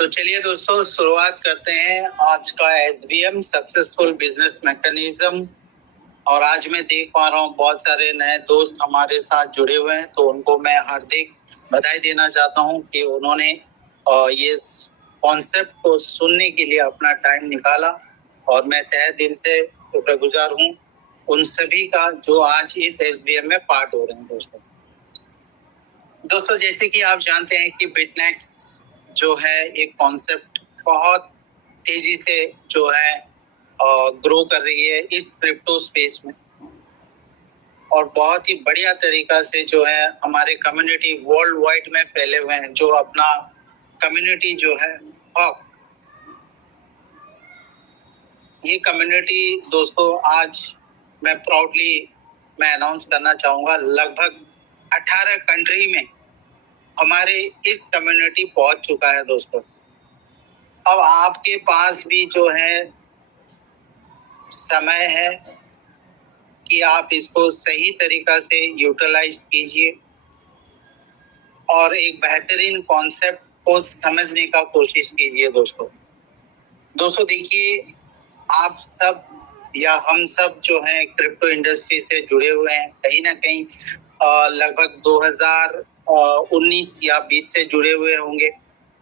तो चलिए दोस्तों शुरुआत करते हैं आज का एसबीएम सक्सेसफुल बिजनेस मैकेनिज्म। और आज मैं देख पा रहा हूँ बहुत सारे नए दोस्त हमारे साथ जुड़े हुए हैं, तो उनको मैं हार्दिक बधाई देना चाहता हूँ कि उन्होंने ये कॉन्सेप्ट को सुनने के लिए अपना टाइम निकाला। और मैं तहे दिल से शुक्रगुजार हूँ उन सभी का जो आज इस एसबीएम में पार्ट हो रहे हैं। दोस्तों जैसे कि आप जानते हैं कि बिटनेक्स जो है एक कॉन्सेप्ट बहुत तेजी से जो है ग्रो कर रही है इस क्रिप्टो स्पेस में, और बहुत ही बढ़िया तरीका से जो है हमारे कम्युनिटी वर्ल्ड वाइड में फैले हुए हैं। जो अपना कम्युनिटी जो है ये कम्युनिटी दोस्तों आज मैं प्राउडली अनाउंस करना चाहूंगा, लगभग 18 कंट्री में हमारे इस कम्युनिटी पहुंच चुका है दोस्तों। अब आपके पास भी जो है समय है कि आप इसको सही तरीका से यूटिलाइज कीजिए और एक बेहतरीन कॉन्सेप्ट को समझने का कोशिश कीजिए। दोस्तों देखिए, आप सब या हम सब जो हैं क्रिप्टो इंडस्ट्री से जुड़े हुए हैं, कहीं ना कहीं लगभग 2019 या 20 से जुड़े हुए होंगे।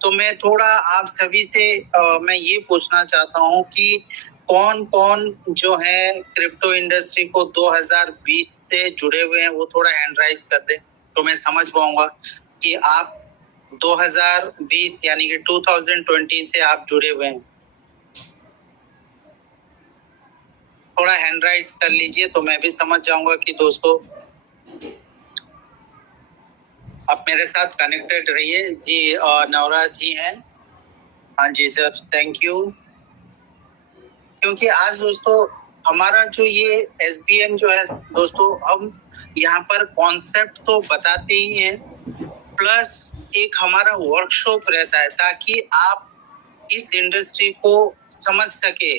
तो मैं थोड़ा आप सभी से मैं ये पूछना चाहता हूँ कि कौन कौन जो है क्रिप्टो इंडस्ट्री को 2020 से जुड़े हुए हैं, वो थोड़ा हैंड राइज कर दे तो मैं समझ पाऊंगा कि आप 2020 यानी कि 2020 से आप जुड़े हुए हैं। थोड़ा हैंड राइज कर लीजिए तो मैं भी समझ जाऊंगा कि दोस्तों आप मेरे साथ कनेक्टेड रहिए। जी नवराज जी हैं। हाँ जी सर, थैंक यू। क्योंकि आज दोस्तों हमारा जो ये एसबीएम जो है दोस्तों, हम यहाँ पर कॉन्सेप्ट तो बताते ही हैं, प्लस एक हमारा वर्कशॉप रहता है ताकि आप इस इंडस्ट्री को समझ सके।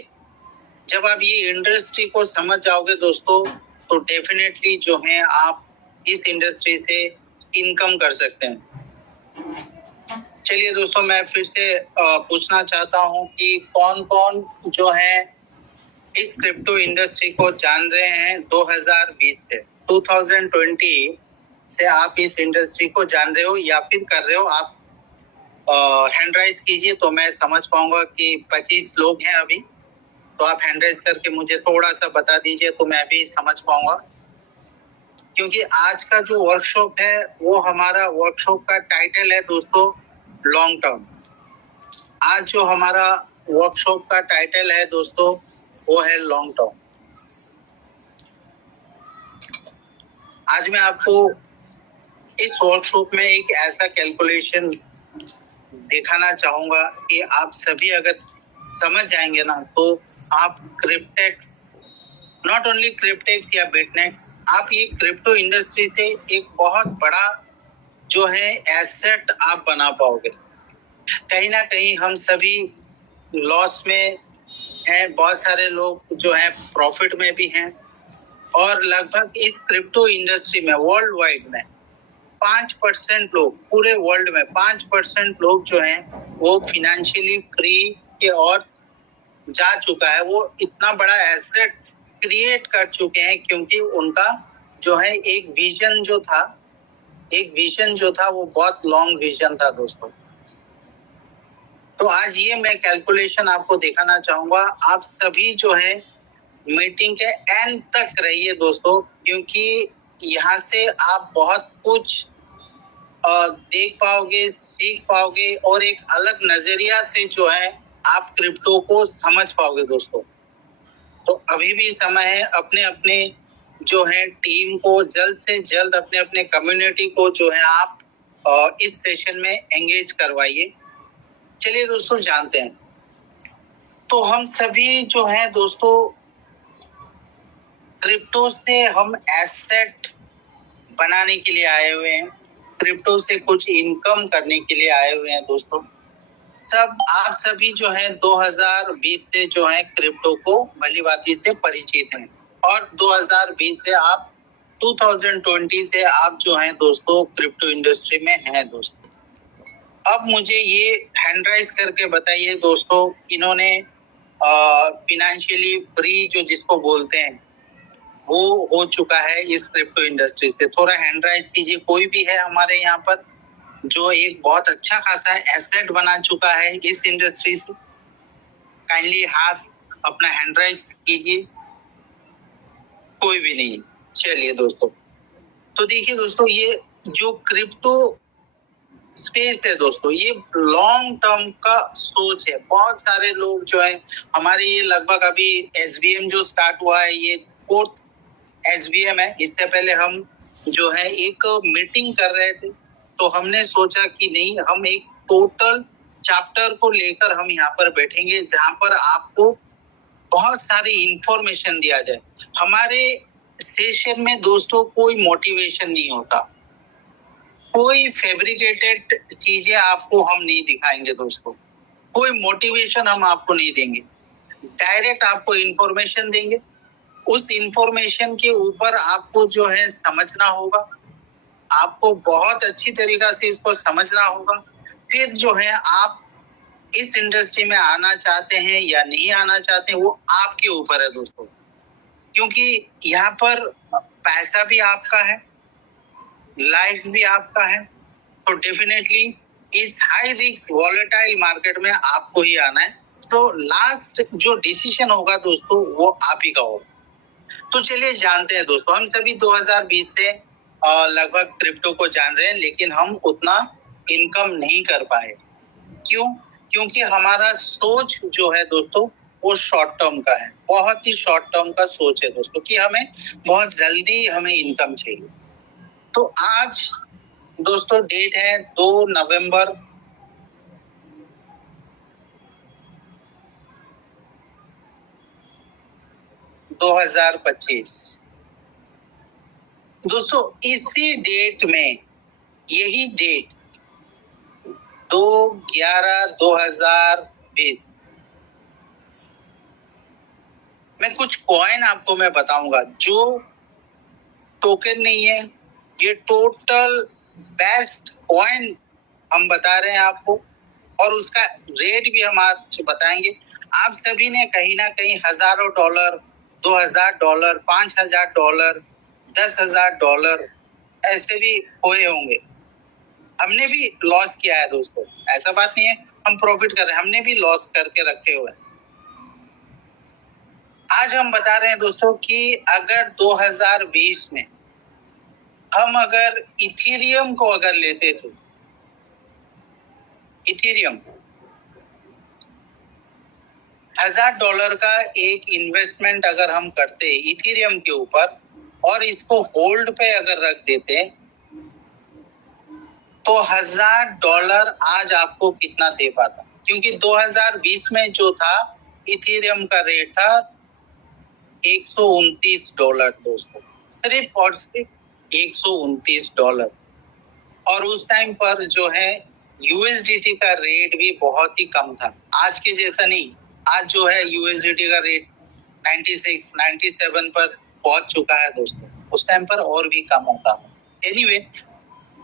जब आप ये इंडस्ट्री को समझ जाओगे दोस्तों तो डेफिनेटली जो है आप इस इंडस्ट्री से इनकम कर सकते हैं। चलिए दोस्तों, मैं फिर से पूछना चाहता हूं कि कौन कौन जो है इस क्रिप्टो इंडस्ट्री को जान रहे हैं 2020 से 2020 से आप इस इंडस्ट्री को जान रहे हो या फिर कर रहे हो। आप हैंड राइज कीजिए तो मैं समझ पाऊंगा कि 25 लोग हैं अभी। तो आप हैंड राइज करके मुझे थोड़ा सा बता दीजिए तो मैं भी समझ पाऊंगा, क्योंकि आज का जो वर्कशॉप है वो हमारा वर्कशॉप का टाइटल है दोस्तों लॉन्ग टर्म। आज जो हमारा वर्कशॉप का टाइटल है दोस्तों वो है लॉन्ग टर्म। आज मैं आपको इस वर्कशॉप में एक ऐसा कैलकुलेशन दिखाना चाहूंगा कि आप सभी अगर समझ जाएंगे ना तो आप क्रिप्टेक्स, नॉट ओनली क्रिप्टेक्स या बिटनेक्स, आप ये क्रिप्टो इंडस्ट्री से एक बहुत बड़ा जो है एसेट आप बना पाओगे। कहीं ना कहीं हम सभी लॉस में हैं, बहुत सारे लोग जो है प्रॉफिट में भी हैं, और लगभग इस क्रिप्टो इंडस्ट्री में वर्ल्ड वाइड में 5% लोग, पूरे वर्ल्ड में 5% लोग जो हैं वो फिनेंशियली फ्री के और जा चुका है। वो इतना बड़ा एसेट क्रिएट कर चुके हैं क्योंकि उनका जो है एक विजन जो था वो बहुत लॉन्ग विजन था दोस्तों। तो आज ये मैं कैलकुलेशन आपको दिखाना चाहूंगा। आप सभी जो है मीटिंग के एंड तक रहिए दोस्तों, क्योंकि यहाँ से आप बहुत कुछ देख पाओगे, सीख पाओगे और एक अलग नजरिया से जो है आप क्रिप्टो को समझ पाओगे दोस्तों। तो अभी भी समय है, अपने अपने जो है टीम को जल्द से जल्द, अपने अपने कम्युनिटी को जो है आप इस सेशन में एंगेज करवाइए। चलिए दोस्तों जानते हैं। तो हम सभी जो है दोस्तों क्रिप्टो से हम एसेट बनाने के लिए आए हुए हैं, क्रिप्टो से कुछ इनकम करने के लिए आए हुए हैं दोस्तों। आप सभी जो है 2020 से जो है क्रिप्टो को भलीभांति से परिचित हैं, और 2020 से आप 2020 से आप जो है दोस्तों क्रिप्टो इंडस्ट्री में हैं दोस्तों। अब मुझे ये हैंड राइज करके बताइए दोस्तों, इन्होंने फिनेंशियली फ्री जो जिसको बोलते हैं वो हो चुका है इस क्रिप्टो इंडस्ट्री से। थोड़ा हैंड राइज कीजिए, कोई भी है हमारे यहाँ पर जो एक बहुत अच्छा खासा एसेट बना चुका है इस इंडस्ट्री से। काइंडली हाथ अपना हैंड राइज कीजिए। कोई भी नहीं। चलिए दोस्तों, तो देखिए दोस्तों, ये जो क्रिप्टो स्पेस है दोस्तों, ये लॉन्ग टर्म का सोच है। बहुत सारे लोग जो है हमारे, ये लगभग अभी एसबीएम जो स्टार्ट हुआ है, ये 4th एसबीएम है। इससे पहले हम जो है एक मीटिंग कर रहे थे, तो हमने सोचा कि नहीं, हम एक टोटल चैप्टर को लेकर हम यहाँ पर बैठेंगे जहाँ पर आपको बहुत सारी इंफॉर्मेशन दिया जाए। हमारे सेशन में दोस्तों कोई मोटिवेशन नहीं होता, कोई फैब्रिकेटेड चीजें आपको हम नहीं दिखाएंगे दोस्तों, कोई मोटिवेशन हम आपको नहीं देंगे। डायरेक्ट आपको इंफॉर्मेशन देंगे। उस इंफॉर्मेशन के ऊपर आपको जो है समझना होगा, आपको बहुत अच्छी तरीका से इसको समझना होगा। फिर जो है आप इस इंडस्ट्री में आना चाहते हैं या नहीं आना चाहते हैं, वो आपके ऊपर है दोस्तों, क्योंकि यहाँ पर पैसा भी आपका है, लाइफ भी आपका है। तो डेफिनेटली इस हाई रिस्क वॉलेटाइल मार्केट में आपको ही आना है। तो लास्ट जो डिसीजन होगा दोस्तों, वो आप ही का होगा। तो चलिए जानते हैं दोस्तों, हम सभी 2020 से लगभग क्रिप्टो को जान रहे हैं, लेकिन हम उतना इनकम नहीं कर पाए। क्यों? क्योंकि हमारा सोच जो है दोस्तों, वो शॉर्ट टर्म का है। बहुत ही शॉर्ट टर्म का सोच है दोस्तों, कि हमें बहुत जल्दी हमें इनकम चाहिए। तो आज दोस्तों डेट है 2 नवंबर 2025। दोस्तों इसी डेट में, यही डेट 2/11/2020 में कुछ कॉइन आपको मैं बताऊंगा, जो टोकन नहीं है, ये टोटल बेस्ट कॉइन हम बता रहे हैं आपको, और उसका रेट भी हम आपको बताएंगे। आप सभी ने कहीं ना कहीं हजारों डॉलर, $2000, $5000, $10,000 ऐसे भी खोए होंगे। हमने भी लॉस किया है दोस्तों, ऐसा बात नहीं है हम प्रॉफिट कर रहे हैं, हमने भी लॉस करके रखे हुए हैं। आज हम बता रहे हैं दोस्तों कि अगर 2020 में हम अगर इथेरियम को अगर लेते थे, इथेरियम $1000 का एक इन्वेस्टमेंट अगर हम करते इथेरियम के ऊपर, और इसको होल्ड पे अगर रख देते, तो $1000 आज आपको कितना दे पाता? क्योंकि 2020 में जो था इथेरियम का रेट था $129 दोस्तों, सिर्फ और सिर्फ $129। और उस टाइम पर जो है यूएसडीटी का रेट भी बहुत ही कम था, आज के जैसा नहीं। आज जो है यूएसडीटी का रेट 96, 97 पर पहुंच चुका है दोस्तों, उस टाइम पर और भी कम होता है। एनीवे,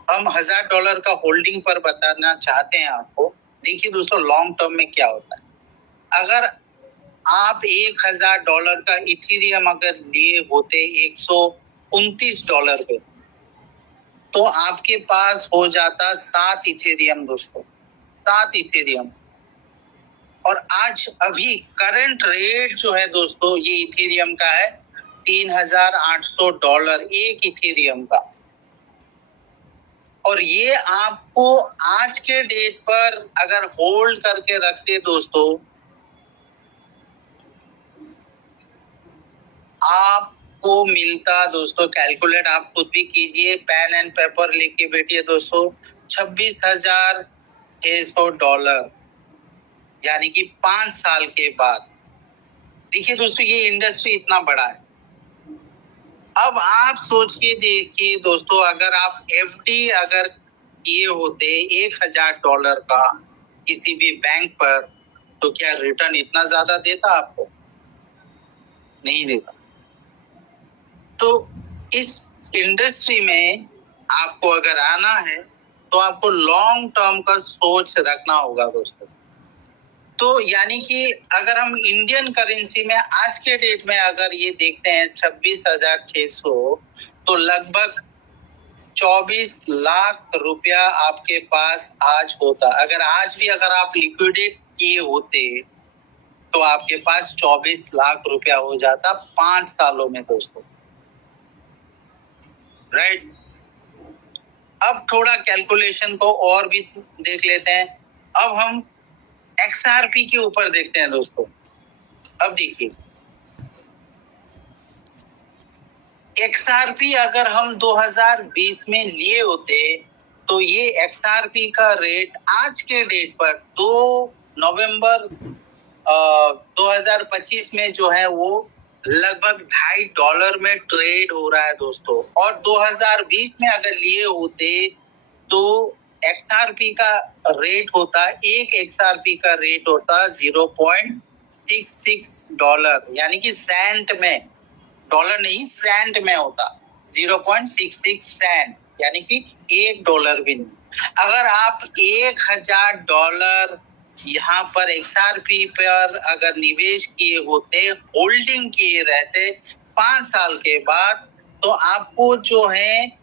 हम $1000 का होल्डिंग पर बताना चाहते हैं आपको। देखिए दोस्तों, लॉन्ग टर्म में क्या होता है, अगर आप $1000 का इथेरियम अगर लिए होते $129 पे, तो आपके पास हो जाता 7 इथेरियम दोस्तों, 7 इथेरियम। और आज अभी करंट रेट जो है दोस्तों, ये इथेरियम का है $3800 एक इथेरियम का। और ये आपको आज के डेट पर अगर होल्ड करके रखते दोस्तों, आपको मिलता दोस्तों, कैलकुलेट आप खुद भी कीजिए, पेन एंड पेपर लेके बैठिए दोस्तों, $26,600, यानी कि 5 साल के बाद। देखिए दोस्तों, ये इंडस्ट्री इतना बड़ा है। अब आप सोच के देखिए दोस्तों, अगर आप एफडी अगर किए होते $1000 का किसी भी बैंक पर, तो क्या रिटर्न इतना ज्यादा देता आपको? नहीं देता। तो इस इंडस्ट्री में आपको अगर आना है, तो आपको लॉन्ग टर्म का सोच रखना होगा दोस्तों। तो यानी कि अगर हम इंडियन करेंसी में आज के डेट में अगर ये देखते हैं 26,600, तो लगभग 24 लाख रुपया आपके पास आज होता। अगर आज भी अगर आप लिक्विडेट किए होते तो आपके पास 24 लाख रुपया हो जाता 5 सालों में दोस्तों, राइट। अब थोड़ा कैलकुलेशन को और भी देख लेते हैं। अब हम XRP के ऊपर देखते हैं दोस्तों। अब देखिए, XRP अगर हम 2020 में लिए होते तो ये XRP का रेट आज के डेट पर 2 नवंबर 2025 में जो है वो लगभग $2.5 में ट्रेड हो रहा है दोस्तों। और 2020 में अगर लिए होते तो XRP का रेट होता, एक XRP का रेट होता $0.66, यानी कि सेंट में, डॉलर नहीं सेंट में होता, 0.66 सेंट, यानी कि $1 भी नहीं। अगर आप $1,000 यहाँ पर XRP पर अगर निवेश किए होते, होल्डिंग किए रहते 5 साल के बाद, तो आपको जो है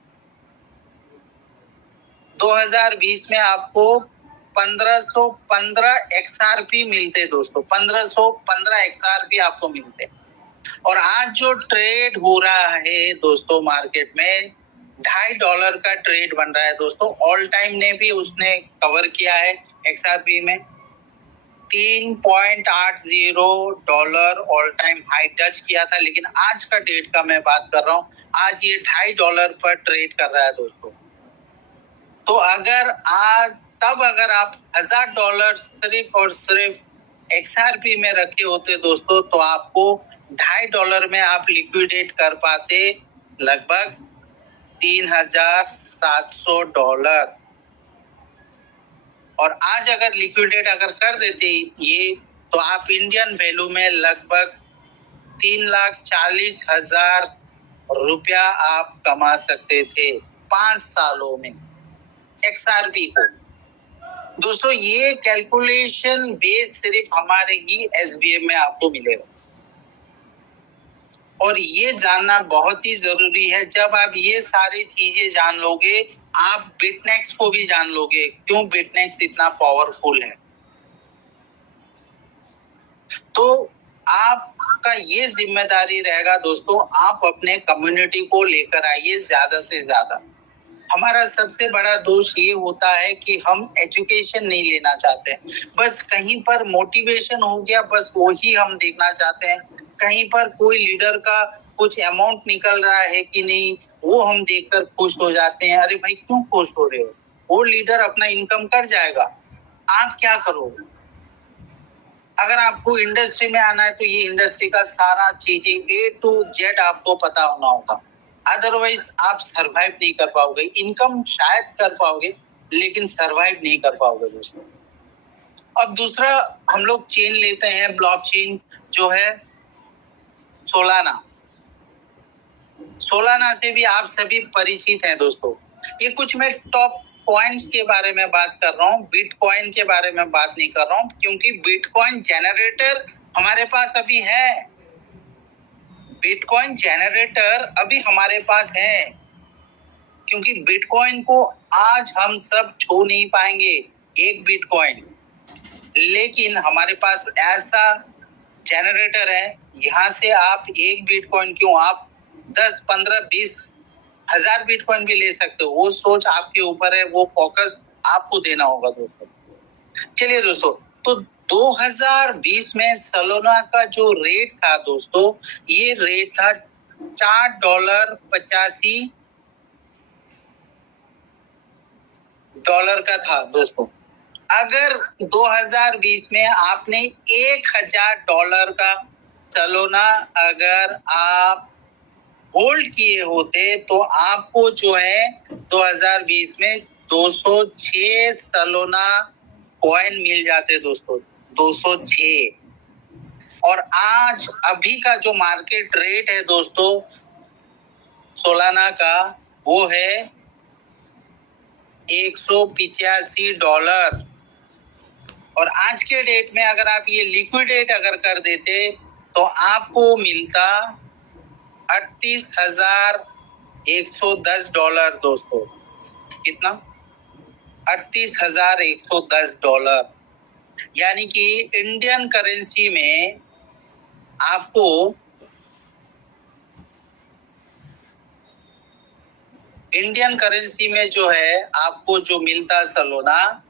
2020 में आपको 1515 XRP मिलते दोस्तों, 1515 XRP आपको मिलते। और आज जो ट्रेड हो रहा है दोस्तों मार्केट में, $2.5 का ट्रेड बन रहा है दोस्तों। ऑल टाइम ने भी उसने कवर किया है XRP में, $3.80 ऑल टाइम हाई टच किया था। लेकिन आज का डेट का मैं बात कर रहा हूँ, आज ये $2.5 पर ट्रेड कर रहा है दोस्तों। तो अगर आज तब अगर आप $1,000 सिर्फ और सिर्फ XRP में रखे होते दोस्तों, तो आपको $2.5 में आप लिक्विडेट कर पाते लगभग $3,700। और आज अगर लिक्विडेट अगर कर देते ये, तो आप इंडियन वैल्यू में लगभग 3,40,000 रुपया आप कमा सकते थे 5 सालों में XRP को। दोस्तों ये कैलकुलेशन बेस सिर्फ हमारे ही SBM में आपको मिलेगा। और ये जानना बहुत ही जरूरी है। जब आप ये सारी चीजें जान लोगे, आप बिटनेक्स को भी जान लोगे, क्यों बिटनेक्स इतना पावरफुल है। तो आपका ये जिम्मेदारी रहेगा दोस्तों, आप अपने कम्युनिटी को लेकर आइए ज्यादा से ज्यादा। हमारा सबसे बड़ा दोष ये होता है कि हम एजुकेशन नहीं लेना चाहते हैं। बस कहीं पर मोटिवेशन हो गया, बस वही हम देखना चाहते हैं। कहीं पर कोई लीडर का कुछ अमाउंट निकल रहा है कि नहीं, वो हम देखकर खुश हो जाते हैं। अरे भाई क्यों खुश हो रहे हो, वो लीडर अपना इनकम कर जाएगा, आप क्या करोगे। अगर आपको इंडस्ट्री में आना है तो ये इंडस्ट्री का सारा चीजें A to Z आपको पता होना होगा, अदरवाइज आप सरवाइव नहीं कर पाओगे। इनकम शायद कर पाओगे लेकिन सरवाइव नहीं कर पाओगे दोस्तों। अब दूसरा हम लोग चेन लेते हैं, ब्लॉकचेन जो है सोलाना। सोलाना से भी आप सभी परिचित हैं दोस्तों। ये कुछ मैं टॉप पॉइंट्स के बारे में बात कर रहा हूँ, बिटकॉइन के बारे में बात नहीं कर रहा हूँ, क्योंकि बिटकॉइन जनरेटर हमारे पास अभी है। बिटकॉइन जनरेटर अभी हमारे पास है, क्योंकि बिटकॉइन को आज हम सब छू नहीं पाएंगे एक बिटकॉइन। लेकिन हमारे पास ऐसा जनरेटर है, यहाँ से आप एक बिटकॉइन क्यों, आप 10, 15, 20 हजार बिटकॉइन भी ले सकते हो। वो सोच आपके ऊपर है, वो फोकस आपको देना होगा दोस्तों। चलिए दोस्तों, तो 2020 में सोलाना का जो रेट था दोस्तों, ये रेट था $4.85 का था दोस्तों। अगर 2020 में आपने $1,000 का सोलाना अगर आप होल्ड किए होते, तो आपको जो है 2020 में 206 सोलाना कॉइन मिल जाते दोस्तों, 206। और आज अभी का जो मार्केट रेट है दोस्तों सोलाना का, वो है $185। और आज के डेट में अगर आप ये लिक्विडेट अगर कर देते तो आपको मिलता $38,110 दोस्तों। कितना? $38,110। यानी कि इंडियन करेंसी में आपको जो है आपको जो मिलता सलोना,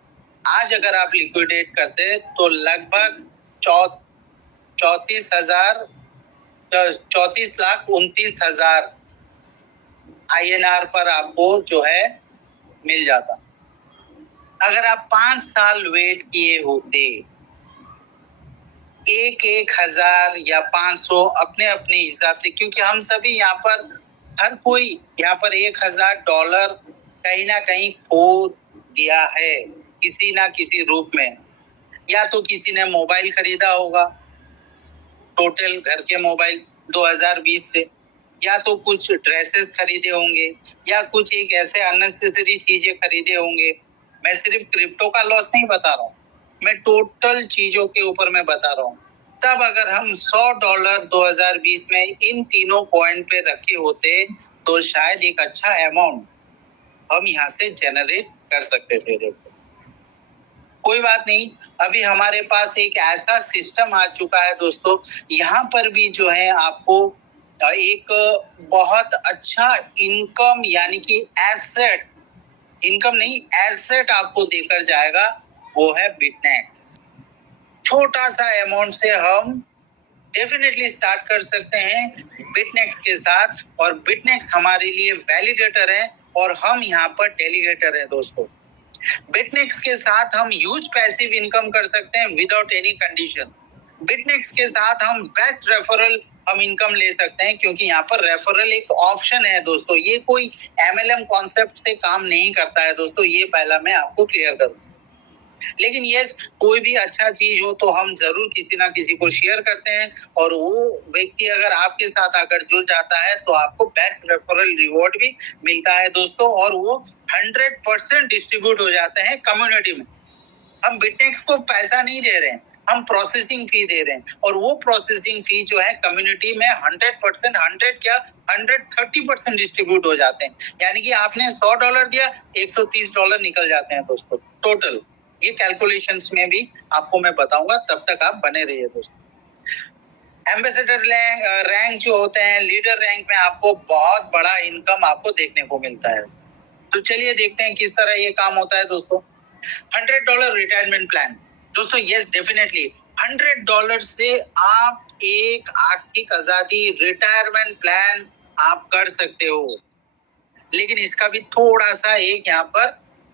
आज अगर आप लिक्विडेट करते तो लगभग 34,29,000 INR पर आपको जो है मिल जाता। अगर आप 5 साल वेट किए होते, 1,000 या 500 अपने अपने हिसाब से, क्योंकि हम सभी यहाँ पर हर कोई यहाँ पर $1,000 कहीं ना कहीं खो दिया है किसी ना किसी रूप में। या तो किसी ने मोबाइल खरीदा होगा, टोटल घर के मोबाइल 2020 से, या तो कुछ ड्रेसेस खरीदे होंगे, या कुछ एक ऐसे अननेसेसरी चीजें खरीदे होंगे। मैं सिर्फ क्रिप्टो का लॉस नहीं बता रहा हूँ, मैं टोटल चीजों के ऊपर मैं बता रहा हूँ। तब अगर हम $100 2020 में इन तीनों पॉइंट पे रखे होते तो शायद एक अच्छा अमाउंट हम यहाँ से जनरेट कर सकते थे। देखो, कोई बात नहीं, अभी हमारे पास एक ऐसा सिस्टम आ चुका है दोस्तों, यहाँ पर भी जो है आपको एक बहुत अच्छा इनकम, यानी कि एसेट, इनकम नहीं एसेट आपको देकर जाएगा, वो है बिटनेक्स। छोटा सा अमाउंट से हम डेफिनेटली स्टार्ट कर सकते हैं बिटनेक्स के साथ, और बिटनेक्स हमारे लिए वैलिडेटर है और हम यहाँ पर डेलीगेटर है दोस्तों। बिटनेक्स के साथ हम ह्यूज पैसिव इनकम कर सकते हैं विदाउट एनी कंडीशन। बिटनेक्स के साथ हम बेस्ट रेफरल हम इनकम ले सकते हैं, क्योंकि यहाँ पर रेफरल एक ऑप्शन है दोस्तों, ये कोई MLM कॉन्सेप्ट से काम नहीं करता है दोस्तों, ये पहला मैं आपको क्लियर करूँ। लेकिन ये कोई भी अच्छा चीज हो तो हम जरूर किसी ना किसी को शेयर करते हैं, और वो व्यक्ति अगर आपके साथ आकर जुड़ जाता है तो आपको बेस्ट रेफरल रिवॉर्ड भी मिलता है दोस्तों, और वो 100% डिस्ट्रीब्यूट हो जाते हैं कम्युनिटी में। हम बिटनेक्स को पैसा नहीं दे रहे हैं, हम प्रोसेसिंग फी दे रहे हैं, और वो प्रोसेसिंग फी जो है कम्युनिटी में 100%, 100 क्या 130% डिस्ट्रीब्यूट हो जाते हैं। यानी कि आपने $100 दिया, $130 निकल जाते हैं दोस्तों टोटल। ये कैलकुलेशंस में भी आपको मैं बताऊंगा, तब तक आप बने रहिए दोस्तों। एम्बेसडर रैंक जो होते हैं, लीडर रैंक में आपको बहुत बड़ा इनकम आपको देखने को मिलता है। तो चलिए देखते हैं किस तरह ये काम होता है दोस्तों। $100 रिटायरमेंट प्लान दोस्तों, यस डेफिनेटली $100 से आप एक आर्थिक आजादी रिटायरमेंट प्लान आप कर सकते हो। लेकिन इसका भी थोड़ा सा एक यहाँ पर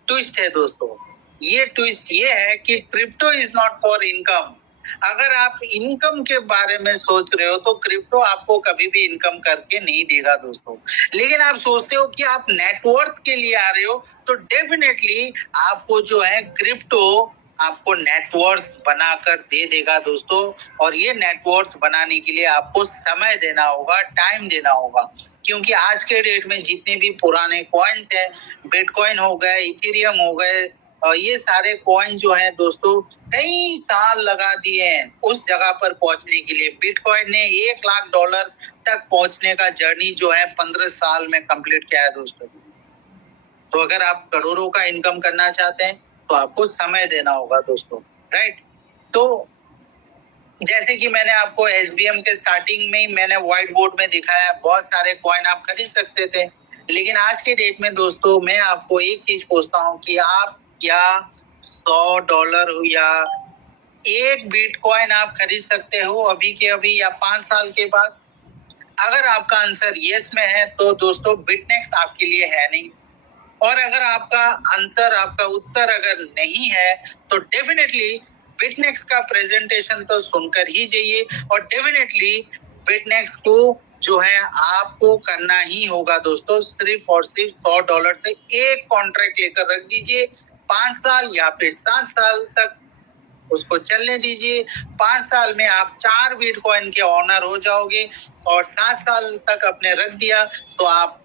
ट्विस्ट है दोस्तों। ये ट्विस्ट ये है कि crypto is not for income. अगर आप इनकम के बारे में सोच रहे हो तो क्रिप्टो आपको कभी भी इनकम करके नहीं देगा दोस्तों। लेकिन आप सोचते हो कि आप नेटवर्थ के लिए आ रहे हो, तो डेफिनेटली आपको जो है क्रिप्टो आपको नेटवर्थ बनाकर दे देगा दोस्तों। और ये नेटवर्थ बनाने के लिए आपको समय देना होगा, टाइम देना होगा, क्योंकि आज के डेट में जितने भी पुराने कॉइन्स हैं, बिटकॉइन हो गए, इथेरियम हो गए, ये सारे कॉइन जो है दोस्तों कई साल लगा दिए हैं उस जगह पर पहुंचने के लिए। बिटकॉइन ने $1 लाख तक पहुंचने का जर्नी जो है 15 साल में कंप्लीट किया है दोस्तों। तो अगर आप करोड़ों का इनकम करना चाहते हैं तो आपको समय देना होगा दोस्तों, राइट। तो जैसे कि मैंने आपको SBM के स्टार्टिंग में ही मैंने व्हाइट बोर्ड में दिखाया, बहुत सारे कॉइन आप खरीद सकते थे। लेकिन आज के डेट में दोस्तों मैं आपको एक चीज पूछता हूँ कि आप क्या $100 या एक बिटकॉइन आप खरीद सकते हो अभी के अभी या 5 साल के बाद? अगर आपका आंसर यस में है तो दोस्तों बिटनेक्स आपके लिए है नहीं। और अगर आपका आंसर, आपका उत्तर अगर नहीं है तो डेफिनेटली बिटनेक्स का प्रेजेंटेशन तो सुनकर ही जाइए, और डेफिनेटली बिटनेक्स को जो है आपको करना ही होगा दोस्तों। सिर्फ और सिर्फ $100 से एक कॉन्ट्रैक्ट लेकर रख दीजिए, 5 साल या फिर 7 साल तक उसको चलने दीजिए। 5 साल में आप 4 बिटकॉइन के ऑनर हो जाओगे, और 7 साल तक आपने रख दिया तो आप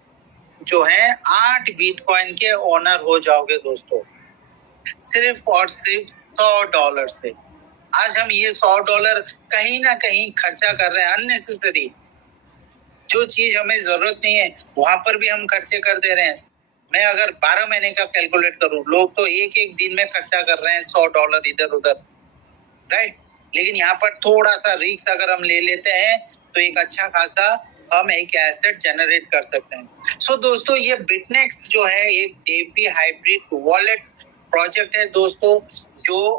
जो है 8 बिटकॉइन के ओनर हो जाओगे दोस्तों, सिर्फ और सिर्फ $100 से। आज हम ये $100 कहीं ना कहीं खर्चा कर रहे हैं अननेसेसरी, जो चीज हमें जरूरत नहीं है वहां पर भी हम खर्चे कर दे रहे हैं। मैं अगर 12 महीने का कैलकुलेट करूं, लोग तो एक एक दिन में खर्चा कर रहे हैं $100 इधर उधर, राइट। लेकिन यहाँ पर थोड़ा सा रिस्क अगर हम ले लेते हैं तो एक अच्छा खासा हम एक एसेट जनरेट कर सकते हैं। सो दोस्तों, ये बिटनेक्स जो है एक डेफी हाइब्रिड वॉलेट प्रोजेक्ट है दोस्तों, जो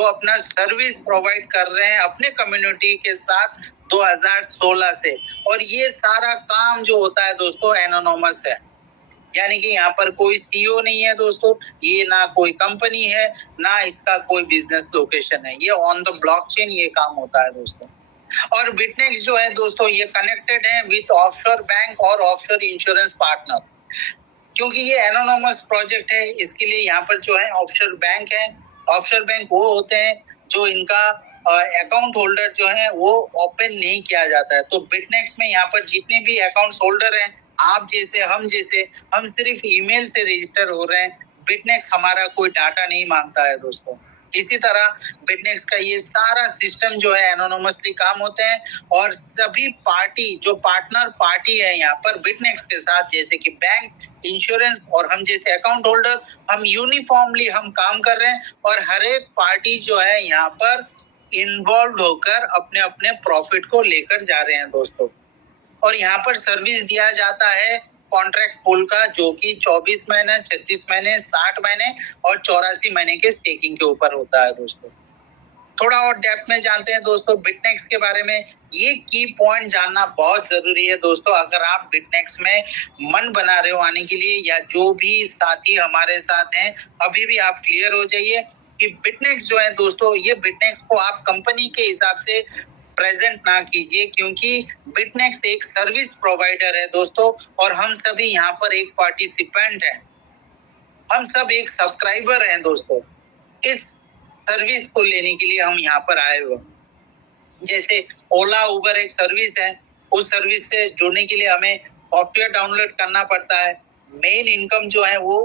अपना सर्विस प्रोवाइड कर रहे हैं अपने कम्युनिटी के साथ 2016 से। और ये सारा काम जो होता है दोस्तों एनोनोमस है, यानी कि यहाँ पर कोई सीईओ नहीं है दोस्तों, ये ना कोई कंपनी है, ना इसका कोई बिजनेस लोकेशन है, ये ऑन द ब्लॉकचेन ये काम होता है दोस्तों। और बिटनेक्स जो है दोस्तों, ये कनेक्टेड है विथ ऑफशोर बैंक और ऑफशोर इंश्योरेंस पार्टनर। क्योंकि ये एनोनोमस प्रोजेक्ट है, इसके लिए यहाँ पर जो है ऑफशोर बैंक है। ऑफशोर बैंक वो होते हैं जो इनका अकाउंट होल्डर जो है वो ओपन नहीं किया जाता है। तो बिटनेक्स में यहाँ पर जितने भी अकाउंट होल्डर हैं, आप जैसे हम सिर्फ ईमेल से रजिस्टर हो रहे हैं। बिटनेक्स हमारा कोई डाटा नहीं मांगता है दोस्तों। इसी तरह बिटनेक्स का ये सारा सिस्टम जो है एनोनोमसली काम होते हैं, और सभी पार्टी जो पार्टनर पार्टी है यहाँ पर बिटनेक्स के साथ, जैसे कि बैंक, इंश्योरेंस और हम जैसे अकाउंट होल्डर, हम यूनिफॉर्मली हम काम कर रहे हैं। और हर एक पार्टी जो है यहाँ पर इन्वॉल्व होकर अपने अपने प्रॉफिट को लेकर जा रहे हैं दोस्तों। और यहाँ पर सर्विस दिया जाता है कॉन्ट्रैक्ट पूल का, जो कि 24 महीने, 36 महीने, 60 महीने और 84 महीने के स्टेकिंग के ऊपर होता है दोस्तों। थोड़ा और डेप्थ में जानते हैं दोस्तों बिटनेक्स के बारे में। ये की पॉइंट जानना बहुत जरूरी है दोस्तों, अगर आप बिटनेक्स में मन बना रहे हो आने के लिए, या जो भी साथी हमारे साथ हैं, अभी भी आप क्लियर हो जाइए कि बिटनेक्स जो है दोस्तों, ये बिटनेक्स को आप कंपनी के हिसाब से प्रेजेंट ना कीजिए, क्योंकि बिटनेक्स एक सर्विस प्रोवाइडर है दोस्तों, और हम सभी यहाँ पर एक पार्टिसिपेंट हैं, हम सब एक सब्सक्राइबर हैं दोस्तों। इस सर्विस को लेने के लिए हम यहाँ पर आए हुए। जैसे ओला उबर एक सर्विस है, उस सर्विस से जुड़ने के लिए हमें सॉफ्टवेयर डाउनलोड करना पड़ता है। मेन इनकम जो है वो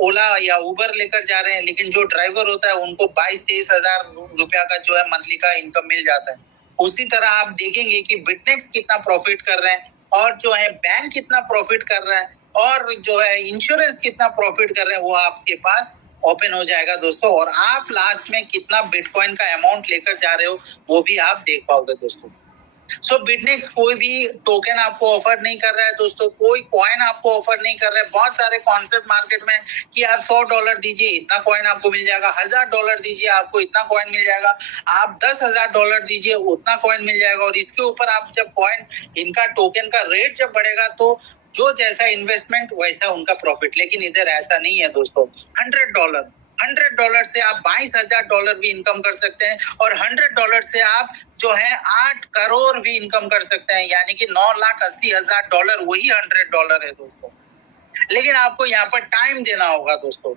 ओला या उबर लेकर जा रहे हैं, लेकिन जो ड्राइवर होता है उनको 22-23 हजार रुपया का जो है मंथली का इनकम मिल जाता है। उसी तरह आप देखेंगे कि बिटनेक्स कितना प्रॉफिट कर रहे हैं, और जो है बैंक कितना प्रॉफिट कर रहा है, और जो है इंश्योरेंस कितना प्रॉफिट कर रहे हैं, वो आपके पास ओपन हो जाएगा दोस्तों। और आप लास्ट में कितना बिटकॉइन का अमाउंट लेकर जा रहे हो वो भी आप देख पाओगे दोस्तों। सो बिटनेक्स कोई भी टोकन आपको ऑफर नहीं कर रहा है दोस्तों, कोई कॉइन आपको ऑफर नहीं कर रहा है। बहुत सारे कॉन्सेप्ट मार्केट में कि आप $100 दीजिए इतना कॉइन आपको मिल जाएगा, $1000 दीजिए आपको इतना कॉइन मिल जाएगा, आप $10,000 दीजिए उतना कॉइन मिल जाएगा। और इसके ऊपर आप जब कॉइन, इनका टोकन का रेट जब बढ़ेगा तो जो जैसा इन्वेस्टमेंट वैसा उनका प्रॉफिट। लेकिन इधर ऐसा नहीं है दोस्तों। $100 से आप $22,000 भी इनकम कर सकते हैं, और $100 से आप जो है 8 करोड़ भी इनकम कर सकते हैं, यानी कि $9,80,000 वही $100 है दोस्तों। लेकिन आपको यहाँ पर टाइम देना होगा दोस्तों।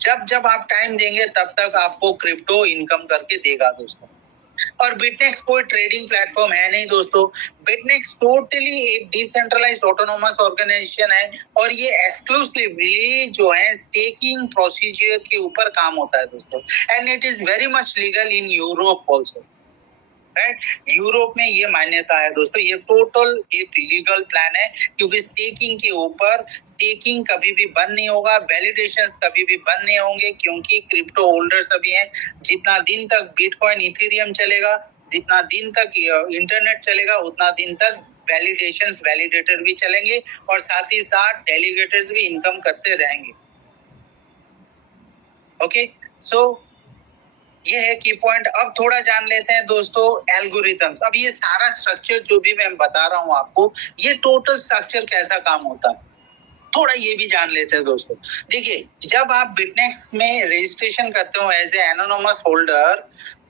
जब जब आप टाइम देंगे तब तक आपको क्रिप्टो इनकम करके देगा दोस्तों। और बिटनेक्स कोई ट्रेडिंग प्लेटफॉर्म है नहीं दोस्तों। बिटनेक्स टोटली एक डिसेंट्रलाइज्ड ऑटोनोमस ऑर्गेनाइजेशन है, और ये एक्सक्लूसिवली जो है स्टेकिंग प्रोसीजर के ऊपर काम होता है दोस्तों। And it is very much legal in Europe also, right. Europe में ये मान्यता है दोस्तों। ये टोटल एक लीगल प्लान है, क्योंकि स्टेकिंग के ऊपर स्टेकिंग कभी भी बंद नहीं होगा, वैलिडेशंस कभी भी बंद नहीं होंगे, क्योंकि क्रिप्टो होल्डर सभी हैं। जितना दिन तक बिटकॉइन इथेरियम चलेगा, जितना दिन तक इंटरनेट चलेगा, उतना दिन तक वैलिडेशंस वैलिडेटर भी चलेंगे, और साथ ही साथ डेलीगेटर्स भी इनकम करते रहेंगे। ओके, सो ये है की पॉइंट। अब थोड़ा जान लेते हैं दोस्तों एल्गोरिथम्स। अब ये सारा स्ट्रक्चर जो भी मैं बता रहा हूँ आपको, ये टोटल स्ट्रक्चर कैसा काम होता है, थोड़ा ये भी जान लेते हैं दोस्तों। देखिए, जब आप बिटनेक्स में रजिस्ट्रेशन करते हो एज ए एनोनिमस होल्डर,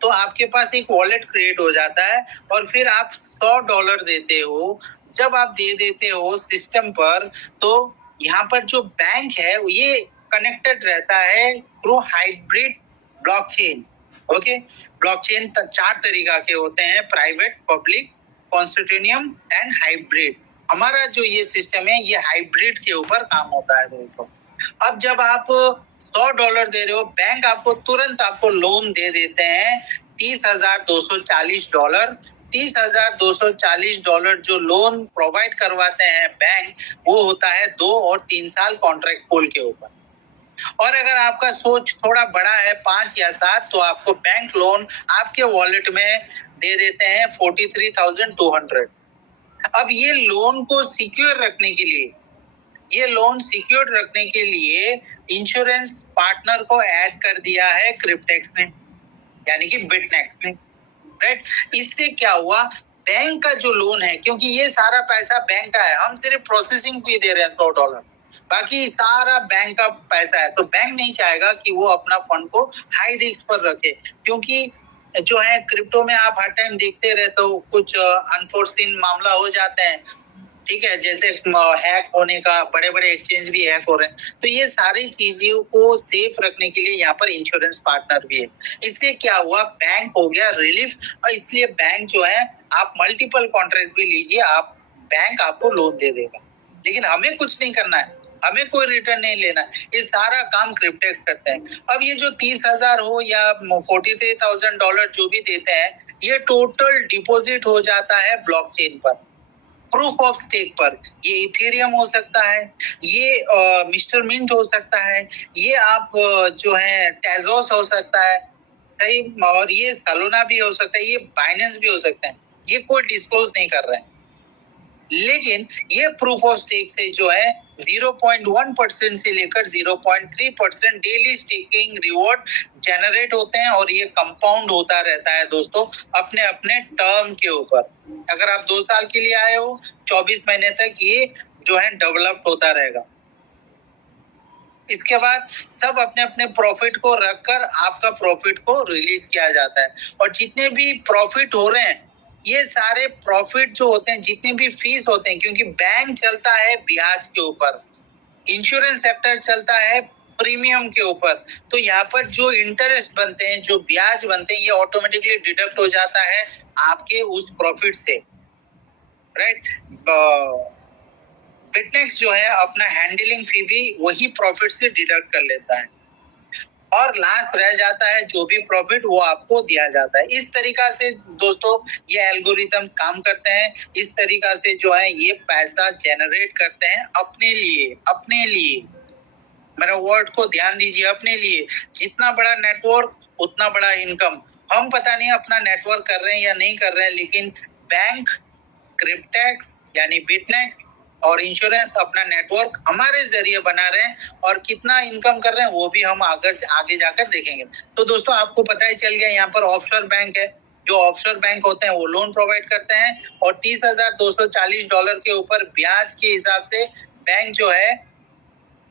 तो आपके पास एक वॉलेट क्रिएट हो जाता है, और फिर आप $100 देते हो। जब आप दे देते हो सिस्टम पर, तो यहाँ पर जो बैंक है ये कनेक्टेड रहता है through hybrid blockchain. Okay, blockchain 4 तरीका के होते हैं: प्राइवेट, पब्लिक, कॉन्स्टिट्यूनियम एंड हाइब्रिड। हमारा जो ये सिस्टम है ये हाइब्रिड के ऊपर काम होता है दोस्तों। अब जब आप $100 दे रहे हो, बैंक आपको तुरंत आपको लोन दे देते हैं $30,240। $30,240 जो लोन प्रोवाइड करवाते हैं बैंक, वो होता है 2 और 3 साल कॉन्ट्रैक्ट पोल के ऊपर। और अगर आपका सोच थोड़ा बड़ा है 5 या 7, तो आपको बैंक लोन आपके वॉलेट में दे देते हैं 43,200। अब ये लोन को सिक्योर रखने के लिए, ये लोन सिक्योर रखने के लिए इंश्योरेंस पार्टनर को ऐड कर दिया है क्रिप्टेक्स ने, यानी कि बिटनेक्स ने, राइट। इससे क्या हुआ, बैंक का जो लोन है, क्योंकि ये सारा पैसा बैंक का है, हम सिर्फ प्रोसेसिंग फी दे रहे हैं $100, बाकी सारा बैंक का पैसा है। तो बैंक नहीं चाहेगा कि वो अपना फंड को हाई रिस्क पर रखे, क्योंकि जो है क्रिप्टो में आप हर टाइम देखते रहते हो कुछ अनफोर्सिन मामला हो जाते हैं, ठीक है, जैसे हैक होने का, बड़े बड़े एक्सचेंज भी हैक हो रहे हैं। तो ये सारी चीजों को सेफ रखने के लिए यहाँ पर इंश्योरेंस पार्टनर भी है। इससे क्या हुआ, बैंक हो गया रिलीफ, और इसलिए बैंक जो है, आप मल्टीपल कॉन्ट्रैक्ट भी लीजिए, आप बैंक आपको लोन दे देगा, लेकिन हमें कुछ नहीं करना है, हमें कोई रिटर्न नहीं लेना है, ये सारा काम क्रिप्टेक्स करते हैं। अब ये जो 30,000 हो या $43,000 जो भी देते हैं, ये टोटल डिपॉजिट हो जाता है ब्लॉकचेन पर, प्रूफ ऑफ स्टेक पर। ये इथेरियम हो सकता है, ये मिस्टर मिंट हो सकता है, ये आप जो है टेजोस हो सकता है, सही, और ये सलोना भी हो सकता है, ये बाइनेंस भी हो सकता है, ये कोई डिस्क्लोज नहीं कर रहे हैं। लेकिन ये प्रूफ ऑफ स्टेक से जो है 0.1% से लेकर 0.3% डेली स्टेकिंग रिवॉर्ड जनरेट होते हैं, और ये कंपाउंड होता रहता है दोस्तों अपने अपने टर्म के ऊपर। अगर आप 2 साल के लिए आए हो, 24 महीने तक ये जो है डेवलप होता रहेगा। इसके बाद सब अपने अपने प्रॉफिट को रखकर आपका प्रॉफिट को रिलीज किया जाता है, और जितने भी प्रॉफिट हो रहे हैं, ये सारे प्रॉफिट जो होते हैं, जितने भी फीस होते हैं, क्योंकि बैंक चलता है ब्याज के ऊपर, इंश्योरेंस सेक्टर चलता है प्रीमियम के ऊपर, तो यहाँ पर जो इंटरेस्ट बनते हैं, जो ब्याज बनते हैं, ये ऑटोमेटिकली डिडक्ट हो जाता है आपके उस प्रॉफिट से, राइट। बिटनेक्स जो है अपना हैंडलिंग फी भी वही प्रॉफिट से डिडक्ट कर लेता है, और लास्ट रह जाता है जो भी प्रॉफिट, वो आपको दिया जाता है। इस तरीका से दोस्तों ये एल्गोरिथम्स काम करते हैं, इस तरीका से जो है ये पैसा जनरेट करते हैं अपने लिए, अपने लिए, मेरा वर्ड को ध्यान दीजिए, अपने लिए। जितना बड़ा नेटवर्क उतना बड़ा इनकम। हम पता नहीं अपना नेटवर्क कर रहे हैं या नहीं कर रहे हैं, लेकिन बैंक, क्रिप्टेक्स यानी बिटनेक्स और इंश्योरेंस अपना नेटवर्क हमारे जरिए बना रहे हैं, और कितना इनकम कर रहे हैं वो भी हम आगे जाकर देखेंगे। तो दोस्तों आपको पता ही चल गया, यहाँ पर ऑफशोर बैंक है, जो ऑफशोर बैंक होते हैं वो लोन प्रोवाइड करते हैं, और $30,240 के ऊपर ब्याज के हिसाब से बैंक जो है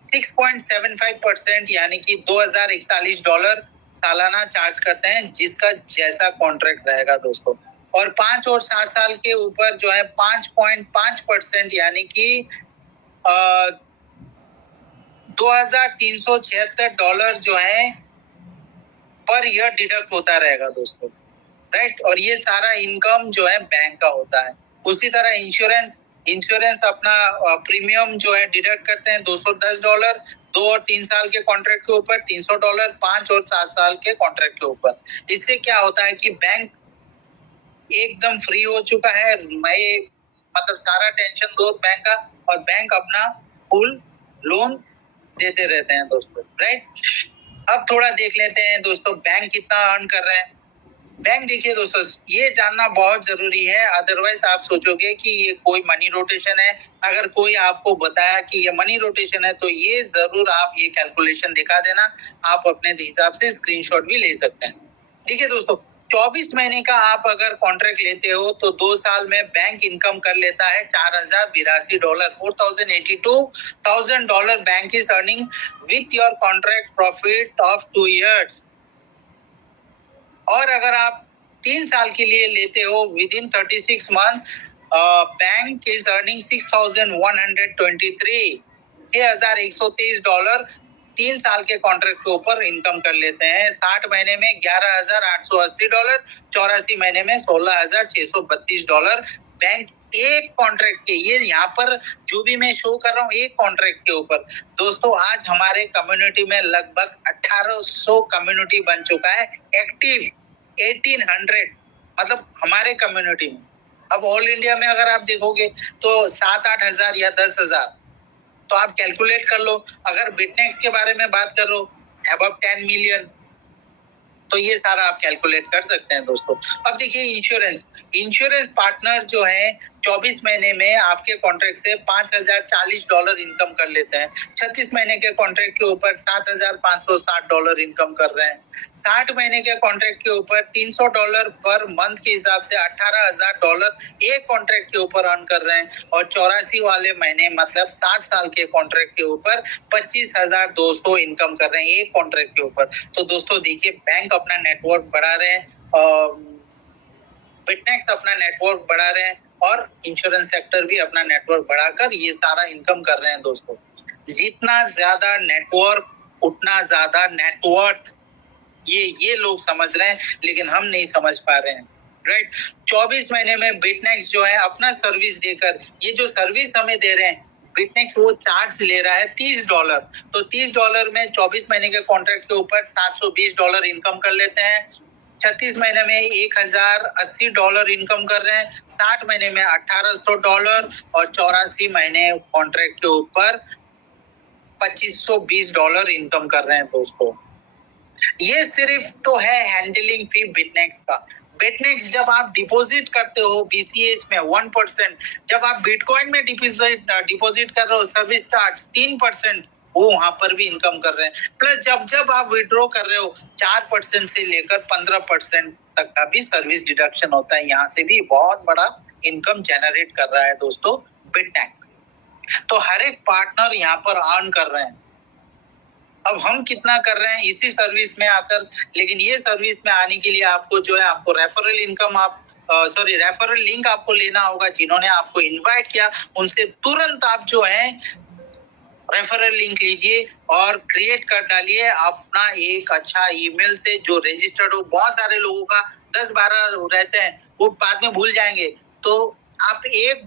6.75% यानी कि $2,041 सालाना चार्ज करते हैं, जिसका जैसा कॉन्ट्रैक्ट रहेगा दोस्तों। और 5 और 7 साल के ऊपर जो है 5.5% यानी कि $2,376 जो है पर ईयर डिडक्ट होता रहेगा दोस्तों, राइट। और ये सारा इनकम जो है बैंक का होता है। उसी तरह इंश्योरेंस अपना प्रीमियम जो है डिडक्ट करते हैं $210, 2 और 3 साल के कॉन्ट्रैक्ट के ऊपर $300, 5 और 7 साल के कॉन्ट्रैक्ट के ऊपर। इससे क्या होता है कि बैंक एकदम फ्री हो चुका है, मैं मतलब सारा टेंशन दो बैंक का, और बैंक अपना फुल लोन देते रहते हैं दोस्तों, राइट। अब थोड़ा देख लेते हैं दोस्तों बैंक कितना अर्न कर रहे हैं। बैंक देखिए दोस्तों, ये जानना बहुत जरूरी है, अदरवाइज आप सोचोगे कि ये कोई मनी रोटेशन है। अगर कोई आपको बताया कि ये मनी रोटेशन है, तो ये जरूर आप ये कैलकुलेशन दिखा देना, आप अपने हिसाब से स्क्रीनशॉट भी ले सकते हैं। ठीक है दोस्तों, 24 महीने का आप अगर कॉन्ट्रैक्ट लेते हो, तो 2 साल में बैंक इनकम कर लेता है $4,082, $482,000 bank is earning with your contract profit of 2 years। और अगर आप 3 साल के लिए लेते हो, with in 36 month bank is earning $6,123 3 साल के कॉन्ट्रैक्ट के ऊपर इनकम कर लेते हैं। 60 महीने में $11,880, 84 महीने में $16,632 बैंक एक कॉन्ट्रैक्ट के, ये यहाँ पर जो भी मैं शो कर रहा हूँ एक कॉन्ट्रैक्ट के ऊपर। दोस्तों आज हमारे कम्युनिटी में लगभग 1800 कम्युनिटी बन चुका है एक्टिव, 1800 मतलब हमारे कम्युनिटी में। अब ऑल इंडिया में अगर आप देखोगे तो 7-8 हजार या 10,000, तो आप कैलकुलेट कर लो। अगर बिटनेक्स के बारे में बात करो अबाउट 10 मिलियन, तो ये सारा आप कैलकुलेट कर सकते हैं दोस्तों। अब देखिए इंश्योरेंस पार्टनर जो है 24 महीने में आपके कॉन्ट्रैक्ट से $5,040 इनकम कर लेते हैं। 36 महीने के कॉन्ट्रैक्ट के ऊपर $7,560 इनकम कर रहे हैं। 60 महीने के कॉन्ट्रैक्ट के ऊपर $300 पर मंथ के हिसाब से $18,000 एक कॉन्ट्रैक्ट के ऊपर अर्न कर रहे हैं। और 84 वाले महीने मतलब 7 साल के कॉन्ट्रैक्ट के ऊपर 25,200 इनकम कर रहे हैं एक कॉन्ट्रैक्ट के ऊपर। तो दोस्तों देखिए बैंक अपना नेटवर्क बढ़ा रहे हैं, बिटनेक्स अपना नेटवर्क बढ़ा रहे हैं और इंश्योरेंस सेक्टर भी अपना नेटवर्क बढ़ाकर ये सारा इनकम कर रहे हैं दोस्तों। जितना ज्यादा नेटवर्क उतना ज्यादा नेटवर्थ, ये लोग समझ रहे हैं लेकिन हम नहीं समझ पा रहे हैं, राइट। 24 महीने में बिटनेक्स जो है अपना सर्विस देकर, ये जो सर्विस हमें दे रहे हैं बिटनेक्स, वो चार्ज ले रहा है $30। तो $30 में 24 महीने के कॉन्ट्रैक्ट के ऊपर $720 इनकम कर लेते हैं। 36 महीने में $1,080 इनकम कर रहे हैं। 60 महीने में $1,800 और 84 महीने कॉन्ट्रैक्ट के ऊपर $2,520 इनकम कर रहे हैं दोस्तों। ये सिर्फ तो है हैंडलिंग फी बिटनेक्स का। बिटनेक्स जब आप डिपॉजिट करते हो बीसीएच में 1%, जब आप बिटकॉइन में डिपॉजिट कर रहे हो सर्विस चार्ज 3%, वो वहां पर भी इनकम कर रहे हैं। प्लस जब आप विड्रॉ कर रहे हो 4% से लेकर 15% तक का भी सर्विस डिडक्शन होता है। यहाँ से भी बहुत बड़ा इनकम जनरेट कर रहा है दोस्तों बिटनेक्स। तो हर एक पार्टनर यहाँ पर अर्न कर रहे हैं। अब हम कितना कर रहे हैं इसी सर्विस में आकर, लेकिन ये सर्विस में आने के लिए आपको जो है आपको रेफरल इनकम रेफरल लिंक आपको लेना होगा। जिन्होंने आपको इनवाइट किया उनसे तुरंत आप जो है रेफरल लिंक लीजिए और क्रिएट कर डालिए अपना एक अच्छा ईमेल से जो रजिस्टर्ड हो। बहुत सारे लोगों का 10-12 रहते हैं, वो बाद में भूल जाएंगे। तो आप एक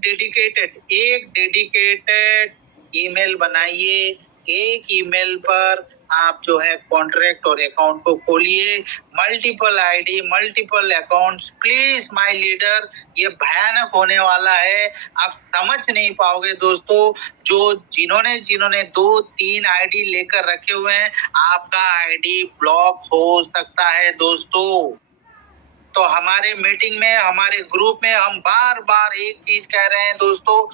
डेडिकेटेड ईमेल बनाइए। एक ईमेल पर आप जो है कॉन्ट्रैक्ट और अकाउंट को खोलिए। Multiple ID, multiple accounts, please my leader, ये भयानक होने वाला है। आप समझ नहीं पाओगे दोस्तों। जिन्होंने 2-3 आईडी लेकर रखे हुए हैं, आपका आईडी ब्लॉक हो सकता है दोस्तों। तो हमारे मीटिंग में, हमारे ग्रुप में हम बार बार एक चीज कह रहे हैं दोस्तों,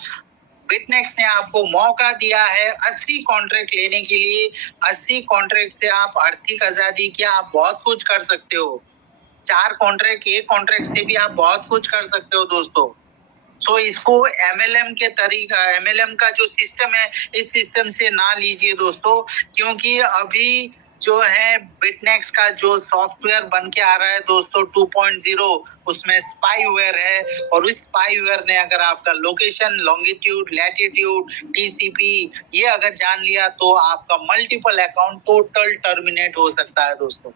बिटनेक्स ने आपको मौका दिया है 80 कॉन्ट्रैक्ट लेने के लिए। 80 कॉन्ट्रैक्ट से आप आर्थिक आजादी क्या, आप बहुत कुछ कर सकते हो। 4 कॉन्ट्रैक्ट, एक कॉन्ट्रैक्ट से भी आप बहुत कुछ कर सकते हो दोस्तों। सो इसको एमएलएम का जो सिस्टम है, इस सिस्टम से ना लीजिए दोस्तों, क्योंकि अभी जो है बिटनेक्स का जो सॉफ्टवेयर बन के आ रहा है दोस्तों 2.0, उसमें स्पाईवेयर है। और उस स्पाईवेयर ने अगर आपका लोकेशन, लॉन्गिट्यूड, लैटिट्यूड, टीसीपी ये अगर जान लिया तो आपका मल्टीपल अकाउंट टोटल टर्मिनेट हो सकता है दोस्तों।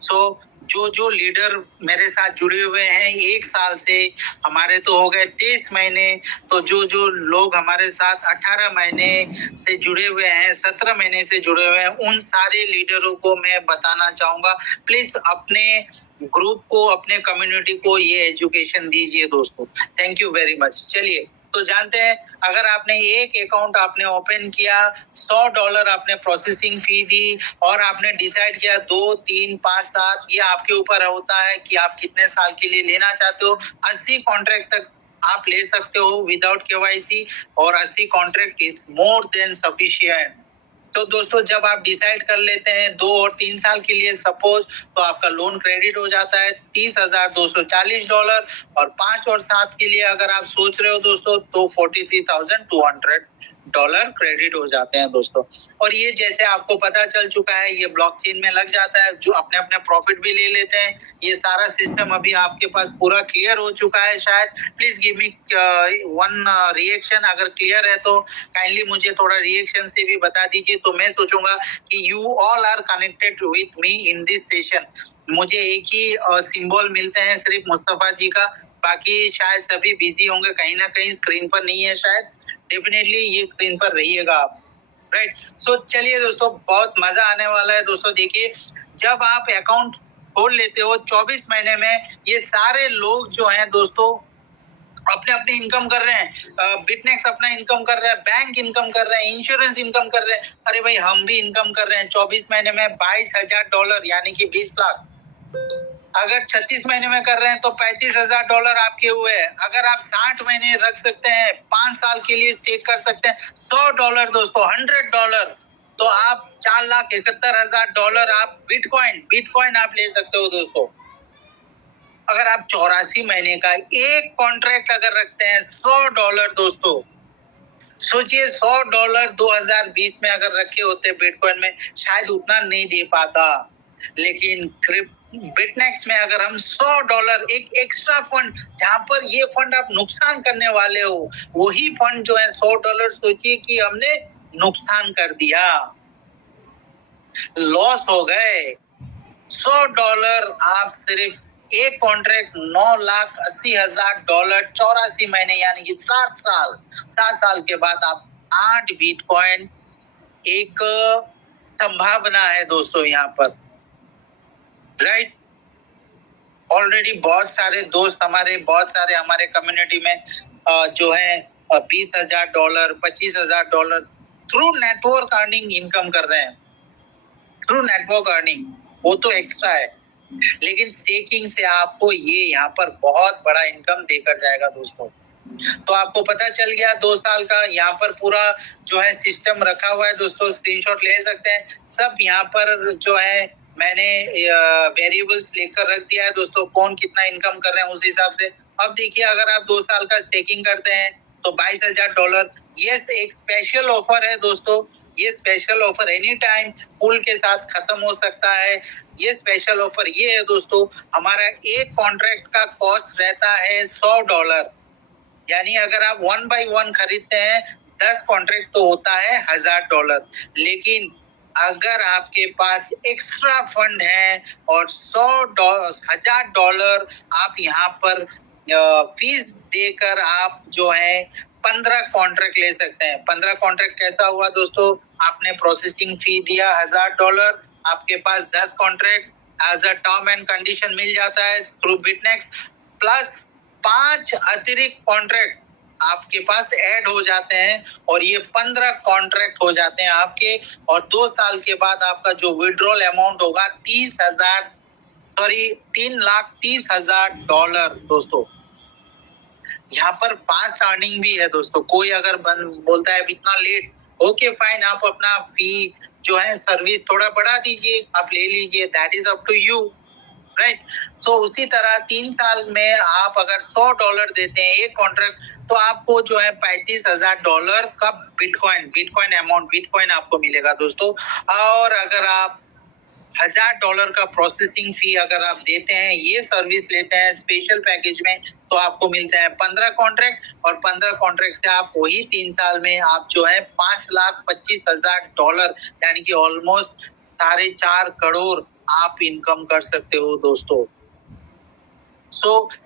सो जो लीडर मेरे साथ जुड़े हुए हैं 1 साल से, हमारे तो हो गए 23 महीने, तो जो लोग हमारे साथ 18 महीने से जुड़े हुए हैं, 17 महीने से जुड़े हुए हैं, उन सारे लीडरों को मैं बताना चाहूंगा, प्लीज अपने ग्रुप को, अपने कम्युनिटी को ये एजुकेशन दीजिए दोस्तों। Thank you very much. चलिए तो जानते हैं, अगर आपने एक अकाउंट आपने ओपन किया, $100 आपने प्रोसेसिंग फी दी और आपने डिसाइड किया 2, 3, 5, 7, ये आपके ऊपर होता है कि आप कितने साल के लिए लेना चाहते हो। 80 कॉन्ट्रैक्ट तक आप ले सकते हो विदाउट केवाईसी और 80 contract is more than sufficient. तो दोस्तों जब आप डिसाइड कर लेते हैं 2 और 3 साल के लिए सपोज, तो आपका लोन क्रेडिट हो जाता है $30,240 और 5 और 7 के लिए अगर आप सोच रहे हो दोस्तों तो $43,200 क्रेडिट हो जाते हैं दोस्तों। और ये जैसे आपको पता चल चुका है, ये ब्लॉकचेन में लग जाता है, जो अपने अपने प्रॉफिट भी ले लेते हैं। ये सारा सिस्टम अभी आपके पास पूरा क्लियर हो चुका है शायद। Please give me one reaction, अगर क्लियर है तो काइंडली मुझे थोड़ा रिएक्शन से भी बता दीजिए, तो मैं सोचूंगा कि you all are connected with me in this session. मुझे एक ही सिंबल मिलते हैं सिर्फ मुस्तफा जी का, बाकी शायद सभी बिजी होंगे, कहीं ना कहीं स्क्रीन पर नहीं है शायद, डेफिनेटली ये स्क्रीन पर रहिएगा आप, राइट। सो चलिए दोस्तों, बहुत मजा आने वाला है दोस्तों। देखिए, जब आप अकाउंट खोल लेते हो 24 महीने में, ये सारे लोग जो हैं दोस्तों अपने अपने इनकम कर रहे हैं। बिटनेक्स अपना इनकम कर रहा है, बैंक इनकम कर रहे हैं, इंश्योरेंस इनकम कर रहे हैं। अरे भाई, हम भी इनकम कर रहे हैं। 24 महीने में $22,000 यानी कि 20 लाख। अगर 36 महीने में कर रहे हैं तो $35,000 आपके हुए हैं। अगर आप 60 महीने रख सकते हैं, 5 साल के लिए स्टेक कर सकते हैं, $100 दोस्तों, $100, तो आप $4,71,000 आप बिटकॉइन आप ले सकते हो दोस्तों। अगर आप 84 महीने का एक कॉन्ट्रैक्ट अगर रखते हैं, $100 दोस्तों, सोचिए $100 2020 में अगर रखे होते बिटकॉइन में, शायद उतना नहीं दे पाता। लेकिन बिटनेक्स में अगर हम $100 एक एक्स्ट्रा फंड, जहां पर ये फंड आप नुकसान करने वाले हो, वही फंड जो है $100, सोचिए कि हमने नुकसान कर दिया, लॉस हो गए। $100 आप सिर्फ एक कॉन्ट्रैक्ट $9,80,000, 84 महीने यानी कि 7 साल के बाद आप 8 बिटकॉइन, एक संभावना है दोस्तों यहाँ पर, राइट। ऑलरेडी बहुत सारे दोस्त बहुत सारे हमारे कम्युनिटी में जो है $20,000, $25,000 थ्रू नेटवर्क अर्निंग इनकम कर रहे हैं। थ्रू नेटवर्क अर्निंग वो तो एक्स्ट्रा है, लेकिन स्टेकिंग से आपको ये यहाँ पर बहुत बड़ा इनकम देकर जाएगा दोस्तों। तो आपको पता चल गया 2 साल का यहाँ पर पूरा जो है सिस्टम रखा हुआ है दोस्तों, स्क्रीनशॉट ले सकते हैं। सब यहाँ पर जो है मैंने वेरिएबल्स लेकर रख दिया है दोस्तों, कौन कितना इनकम कर रहे हैं उस हिसाब से। अब देखिए, अगर आप 2 साल का स्टेकिंग करते हैं तो $22,000। ये एक स्पेशल ऑफर है दोस्तों, ये स्पेशल ऑफर एनी टाइम पुल के साथ खत्म हो सकता है। ये स्पेशल ऑफर ये है दोस्तों, हमारा एक कॉन्ट्रैक्ट का कॉस्ट रहता है $100, यानी अगर आप 1 by 1 खरीदते हैं 10 कॉन्ट्रैक्ट तो होता है $1,000। लेकिन अगर आपके पास एक्स्ट्रा फंड है और $100,000 आप यहाँ पर फीस देकर आप जो है 15 कॉन्ट्रैक्ट ले सकते हैं। 15 कॉन्ट्रैक्ट कैसा हुआ दोस्तों, आपने प्रोसेसिंग फी दिया $1,000, आपके पास 10 contract as a term and condition मिल जाता है थ्रू बिटनेक्स, प्लस 5 अतिरिक्त कॉन्ट्रैक्ट आपके पास ऐड हो जाते हैं और ये 15 कॉन्ट्रैक्ट हो जाते हैं आपके। और 2 साल के बाद आपका जो विड्रॉल अमाउंट होगा $3,30,000 दोस्तों। यहाँ पर फास्ट अर्निंग भी है दोस्तों। कोई अगर बोलता है इतना लेट, ओके फाइन, आप अपना फी जो है सर्विस थोड़ा बढ़ा दीजिए, आप ले लीजिए, that is up to you, right. तो उसी तरह 3 साल में आप अगर $100 देते हैं एक कॉन्ट्रैक्ट, तो आपको जो है $35,000 का बिटकॉइन अमाउंट, बिटकॉइन आपको मिलेगा दोस्तों। और अगर आप $1,000 का प्रोसेसिंग फी अगर आप देते हैं, ये सर्विस लेते हैं स्पेशल पैकेज में, तो आपको मिलता है 15 कॉन्ट्रैक्ट, और 15 कॉन्ट्रैक्ट से आप वही 3 साल में आप जो है $5,25,000 यानी कि ऑलमोस्ट 4.5 करोड़ आप इनकम कर सकते हो दोस्तों।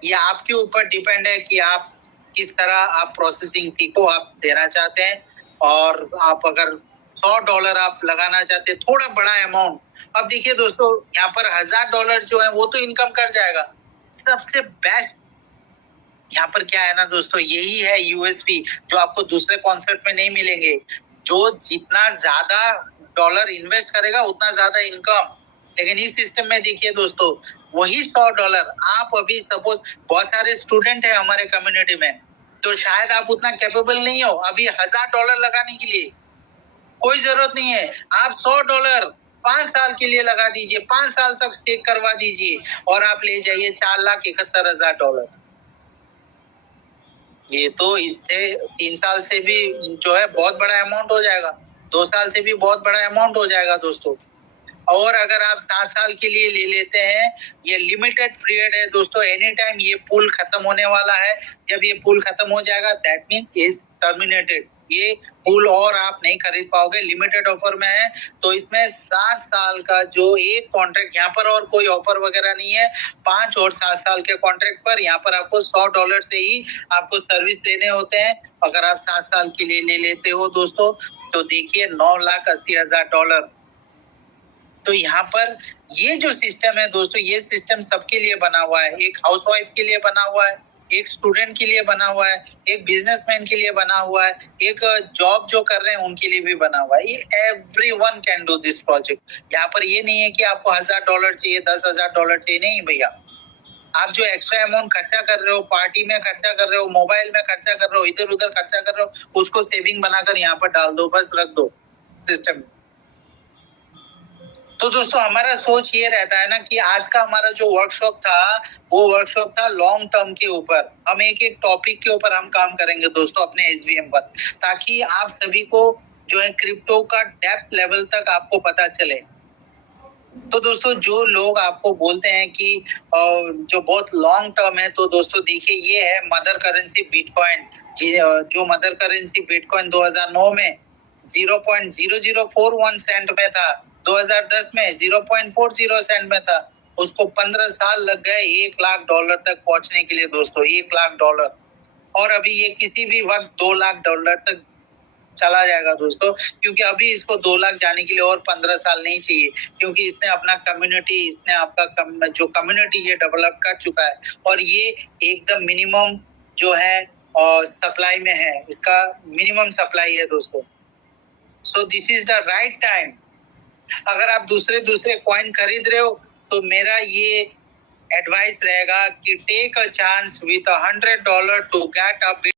ये आपके ऊपर डिपेंड है कि आप किस तरह आप प्रोसेसिंग फी को आप देना चाहते हैं। और आप अगर $100 आप लगाना चाहते हैं, थोड़ा बड़ा अमाउंट। अब देखिए दोस्तों, यहाँ पर $1,000 जो है वो तो इनकम कर जाएगा। सबसे बेस्ट यहाँ पर क्या है ना दोस्तों, यही है यूएसपी जो आपको दूसरे कॉन्सेप्ट में नहीं मिलेंगे। जो जितना ज्यादा डॉलर इन्वेस्ट करेगा उतना ज्यादा इनकम। लेकिन इस सिस्टम में देखिए दोस्तों, वही $100 आप अभी सपोज बहुत सारे स्टूडेंट है हमारे कम्युनिटी में, तो शायद आप उतना कैपेबल नहीं हो अभी $1,000 लगाने के लिए। कोई जरूरत नहीं है, आप $100 5 साल के लिए लगा दीजिए, 5 साल तक स्टेक करवा दीजिए और आप ले जाइए $4,71,000। ये तो इससे 3 साल से भी जो है बहुत बड़ा अमाउंट हो जाएगा, 2 साल से भी बहुत बड़ा अमाउंट हो जाएगा दोस्तों। और अगर आप 7 साल के लिए ले लेते हैं, ये लिमिटेड पीरियड है दोस्तों, एनी टाइम ये पूल खत्म होने वाला है। जब ये पूल खत्म हो जाएगा, दैट मीन्स इज टर्मिनेटेड, ये पुल और आप नहीं खरीद पाओगे, लिमिटेड ऑफर में है। तो इसमें 7 साल का जो एक कॉन्ट्रैक्ट, यहाँ पर और कोई ऑफर वगैरह नहीं है। 5 और 7 साल के कॉन्ट्रैक्ट पर यहाँ पर आपको $100 से ही आपको सर्विस लेने होते हैं। अगर आप 7 साल के लिए ले लेते हो दोस्तों, तो देखिए $9,80,000। तो यहाँ पर ये जो सिस्टम है दोस्तों, ये सिस्टम सबके लिए बना हुआ है। एक हाउसवाइफ के लिए बना हुआ है, एक स्टूडेंट के लिए बना हुआ है, एक बिजनेसमैन के लिए बना हुआ है, एक जॉब जो कर रहे हैं उनके लिए भी बना हुआ है। ये everyone can do this project. यहाँ पर ये नहीं है कि आपको $1,000 चाहिए, $10,000 चाहिए, नहीं भैया। आप जो एक्स्ट्रा अमाउंट खर्चा कर रहे हो, पार्टी में खर्चा कर रहे हो, मोबाइल में खर्चा कर रहे हो, इधर उधर खर्चा कर रहे हो, उसको सेविंग बनाकर यहाँ पर डाल दो, बस रख दो सिस्टम में। तो दोस्तों हमारा सोच ये रहता है ना कि आज का हमारा जो वर्कशॉप था, वो वर्कशॉप था लॉन्ग टर्म के ऊपर। हम एक एक टॉपिक के ऊपर हम काम करेंगे दोस्तों अपने एसवीएम पर, ताकि आप सभी को जो है क्रिप्टो का डेप्थ लेवल तक आपको पता चले। तो दोस्तों जो लोग आपको बोलते हैं कि जो बहुत लॉन्ग टर्म है, तो दोस्तों देखिए ये है मदर करेंसी बिटकॉइन। जो मदर करेंसी बिटकॉइन 2009 में 0.0041 सेंट में था, 2010 में 0.40 सेंट में था। उसको 15 साल लग गए $1,00,000 तक पहुंचने के लिए दोस्तों, $1,00,000। और अभी ये किसी भी वक्त $2,00,000 तक चला जाएगा दोस्तों, क्योंकि अभी इसको 2 लाख जाने के लिए और 15 साल नहीं चाहिए, क्योंकि इसने अपना कम्युनिटी, इसने आपका जो कम्युनिटी ये डेवलप कर चुका है, और ये एकदम मिनिमम जो है सप्लाई में है, इसका मिनिमम सप्लाई है दोस्तों। So this is the right time. अगर आप दूसरे कॉइन खरीद रहे हो, तो मेरा ये एडवाइस रहेगा कि take a chance with $100 to get a bit.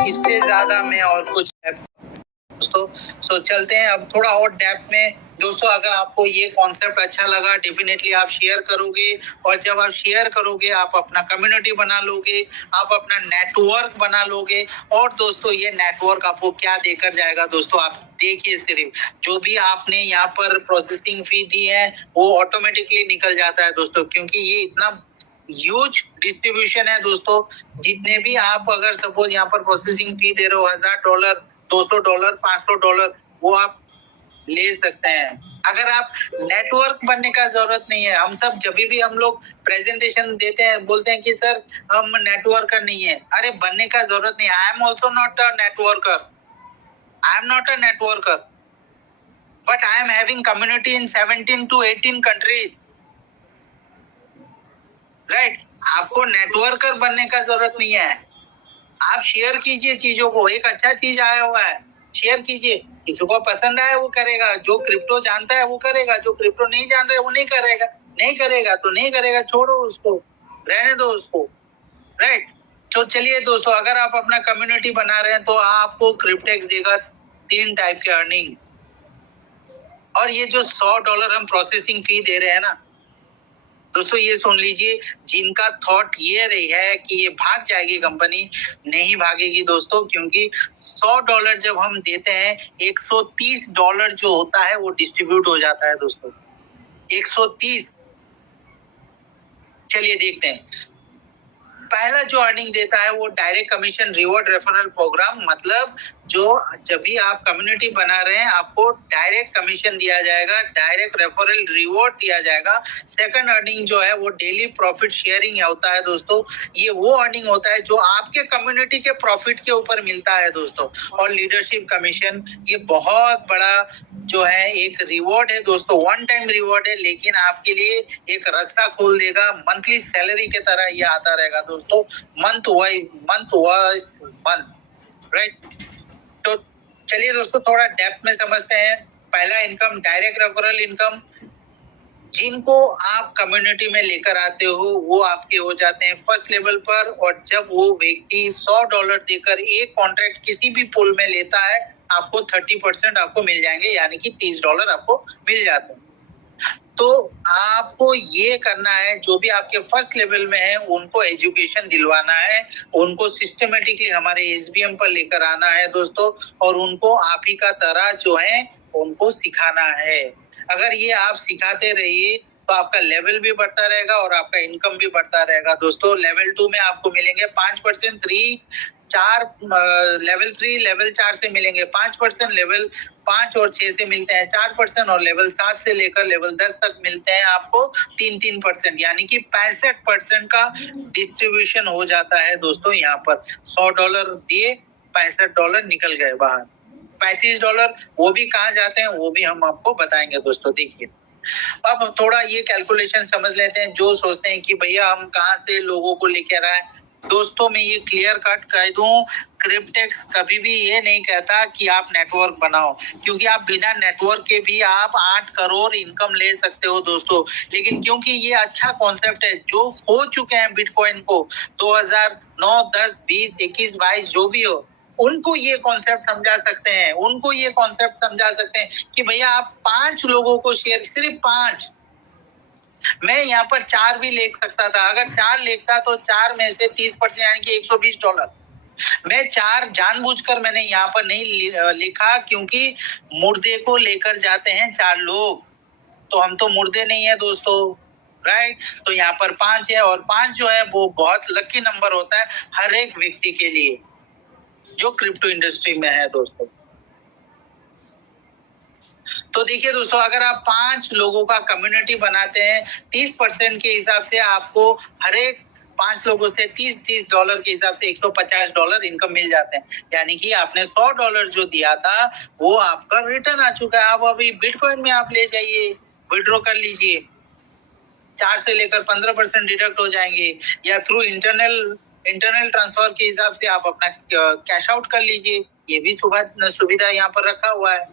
इससे ज्यादा मैं और कुछ दोस्तों। सो चलते हैं अब थोड़ा और डेप्थ में दोस्तों। अगर आपको ये कॉन्सेप्ट अच्छा लगा, डेफिनेटली आप शेयर करोगे, और जब आप शेयर करोगे आप अपना कम्युनिटी बना लोगे, आप अपना नेटवर्क बना लोगे। और दोस्तों ये नेटवर्क आपको क्या देकर जाएगा दोस्तों, आप देखिए, सिर्फ जो भी आपने यहाँ पर प्रोसेसिंग फी दी है वो ऑटोमेटिकली निकल जाता है दोस्तों, क्योंकि ये इतना ह्यूज डिस्ट्रीब्यूशन है दोस्तों। जितने भी आप अगर सपोज यहाँ पर प्रोसेसिंग फी दे रहे हो, $1,000, $200, $500, वो आप ले सकते हैं। अगर आप नेटवर्क बनने का जरूरत नहीं है। हम सब जब भी हम लोग प्रेजेंटेशन देते हैं, बोलते हैं कि सर हम नेटवर्कर नहीं है। अरे बनने का जरूरत नहीं है। I am also not a networker, I am not a networker, but I am having community in 17 to 18 countries, right. आपको नेटवर्कर बनने का जरूरत नहीं है। आप शेयर कीजिए चीजों को। एक अच्छा चीज आया हुआ है, शेयर कीजिए। किसी को पसंद आए वो करेगा, जो क्रिप्टो जानता है वो करेगा, जो क्रिप्टो नहीं जान रहा है वो नहीं करेगा। नहीं करेगा तो नहीं करेगा, छोड़ो उसको, रहने दो उसको, राइट। तो चलिए दोस्तों, अगर आप अपना कम्युनिटी बना रहे हैं तो आपको क्रिप्टेक्स देगा 3 टाइप के अर्निंग। और ये जो $100 हम प्रोसेसिंग फी दे रहे हैं ना दोस्तों, ये सुन लीजिए, जिनका थॉट ये रही है कि ये भाग जाएगी कंपनी, नहीं भागेगी दोस्तों, क्योंकि $100 जब हम देते हैं, $130 जो होता है वो डिस्ट्रीब्यूट हो जाता है दोस्तों, 130। चलिए देखते हैं। पहला जो अर्निंग देता है वो direct commission reward referral programme, मतलब जो जब भी आप कम्युनिटी बना रहे हैं आपको डायरेक्ट कमीशन दिया जाएगा, डायरेक्ट रेफरल रिवॉर्ड दिया जाएगा। सेकंड अर्निंग जो है वो डेली प्रॉफिट शेयरिंग होता है दोस्तों। ये वो अर्निंग होता है जो आपके कम्युनिटी के प्रॉफिट के ऊपर मिलता है दोस्तों। और लीडरशिप कमीशन, ये बहुत बड़ा जो है एक रिवॉर्ड है दोस्तों, वन टाइम रिवॉर्ड है, लेकिन आपके लिए एक रास्ता खोल देगा। मंथली सैलरी के तरह ये आता रहेगा दोस्तों, मंथ वाइज मंथ, राइट। तो चलिए दोस्तों थोड़ा डेप्थ में समझते हैं। पहला इनकम डायरेक्ट रेफरल इनकम, जिनको आप कम्युनिटी में लेकर आते हो वो आपके हो जाते हैं फर्स्ट लेवल पर। और जब वो व्यक्ति $100 देकर एक कॉन्ट्रैक्ट किसी भी पुल में लेता है, आपको 30% आपको मिल जाएंगे, यानी कि $30 आपको मिल जाते हैं। तो आपको ये करना है, जो भी आपके फर्स्ट लेवल में है उनको एजुकेशन दिलवाना है, उनको सिस्टमेटिकली हमारे एसबीएम पर लेकर आना है दोस्तों, और उनको आप ही का तरह जो है उनको सिखाना है। अगर ये आप सिखाते रहिए तो आपका लेवल भी बढ़ता रहेगा और आपका इनकम भी बढ़ता रहेगा दोस्तों। लेवल 2 में आपको मिलेंगे 5%, 3 4 लेवल 3 लेवल 4 से मिलेंगे 5%, लेवल 5 और 6 से मिलते हैं 4% और लेवल 7 से लेकर लेवल 10 तक मिलते हैं आपको 3-3%, यानी कि 65% का डिस्ट्रीब्यूशन हो जाता है दोस्तों। यहाँ पर $100 दिए, $65 निकल गए बाहर। $35 वो भी कहाँ जाते हैं वो भी हम आपको बताएंगे दोस्तों। देखिए अब थोड़ा ये कैलकुलेशन समझ लेते हैं। जो सोचते हैं कि भैया हम कहाँ से लोगों को लेकर आए, दोस्तों मैं ये क्लियर कट कह दूं, क्रिप्टेक्स कभी भी ये नहीं कहता कि आप नेटवर्क बनाओ, क्योंकि आप बिना नेटवर्क के भी आप 8 करोड़ इनकम ले सकते हो दोस्तों। लेकिन क्योंकि ये अच्छा कॉन्सेप्ट है, जो हो चुके हैं बिटकॉइन को 2009, 10, 20, 21, 22 जो भी हो, उनको ये कॉन्सेप्ट समझा सकते हैं, उनको ये कॉन्सेप्ट समझा सकते हैं कि भैया आप 5 लोगों को शेयर, सिर्फ 5, मैं यहाँ पर 4 भी ले सकता था। अगर 4 लेता तो 4 में से 30% यानी कि $120। मैं 4 जानबूझकर मैंने यहाँ पर नहीं लिखा, क्योंकि मुर्दे को लेकर जाते हैं 4 लोग, तो हम तो मुर्दे नहीं है दोस्तों, राइट। तो यहाँ पर 5 है, और 5 जो है वो बहुत लकी नंबर होता है हर एक व्यक्ति के लिए जो क्रिप्टो इंडस्ट्री में है दोस्तों। तो देखिए दोस्तों, अगर आप 5 लोगों का कम्युनिटी बनाते हैं 30% के हिसाब से आपको हर एक 5 लोगों से $30 के हिसाब से $150 इनकम मिल जाते हैं, यानी कि आपने $100 जो दिया था वो आपका रिटर्न आ चुका है। अब अभी बिटकॉइन में आप ले जाइए, विड्रॉ कर लीजिए, 4 से लेकर 15% डिडक्ट हो जाएंगे, या थ्रू इंटरनल ट्रांसफर के हिसाब से आप अपना कैश आउट कर लीजिए, ये भी सुविधा यहाँ पर रखा हुआ है।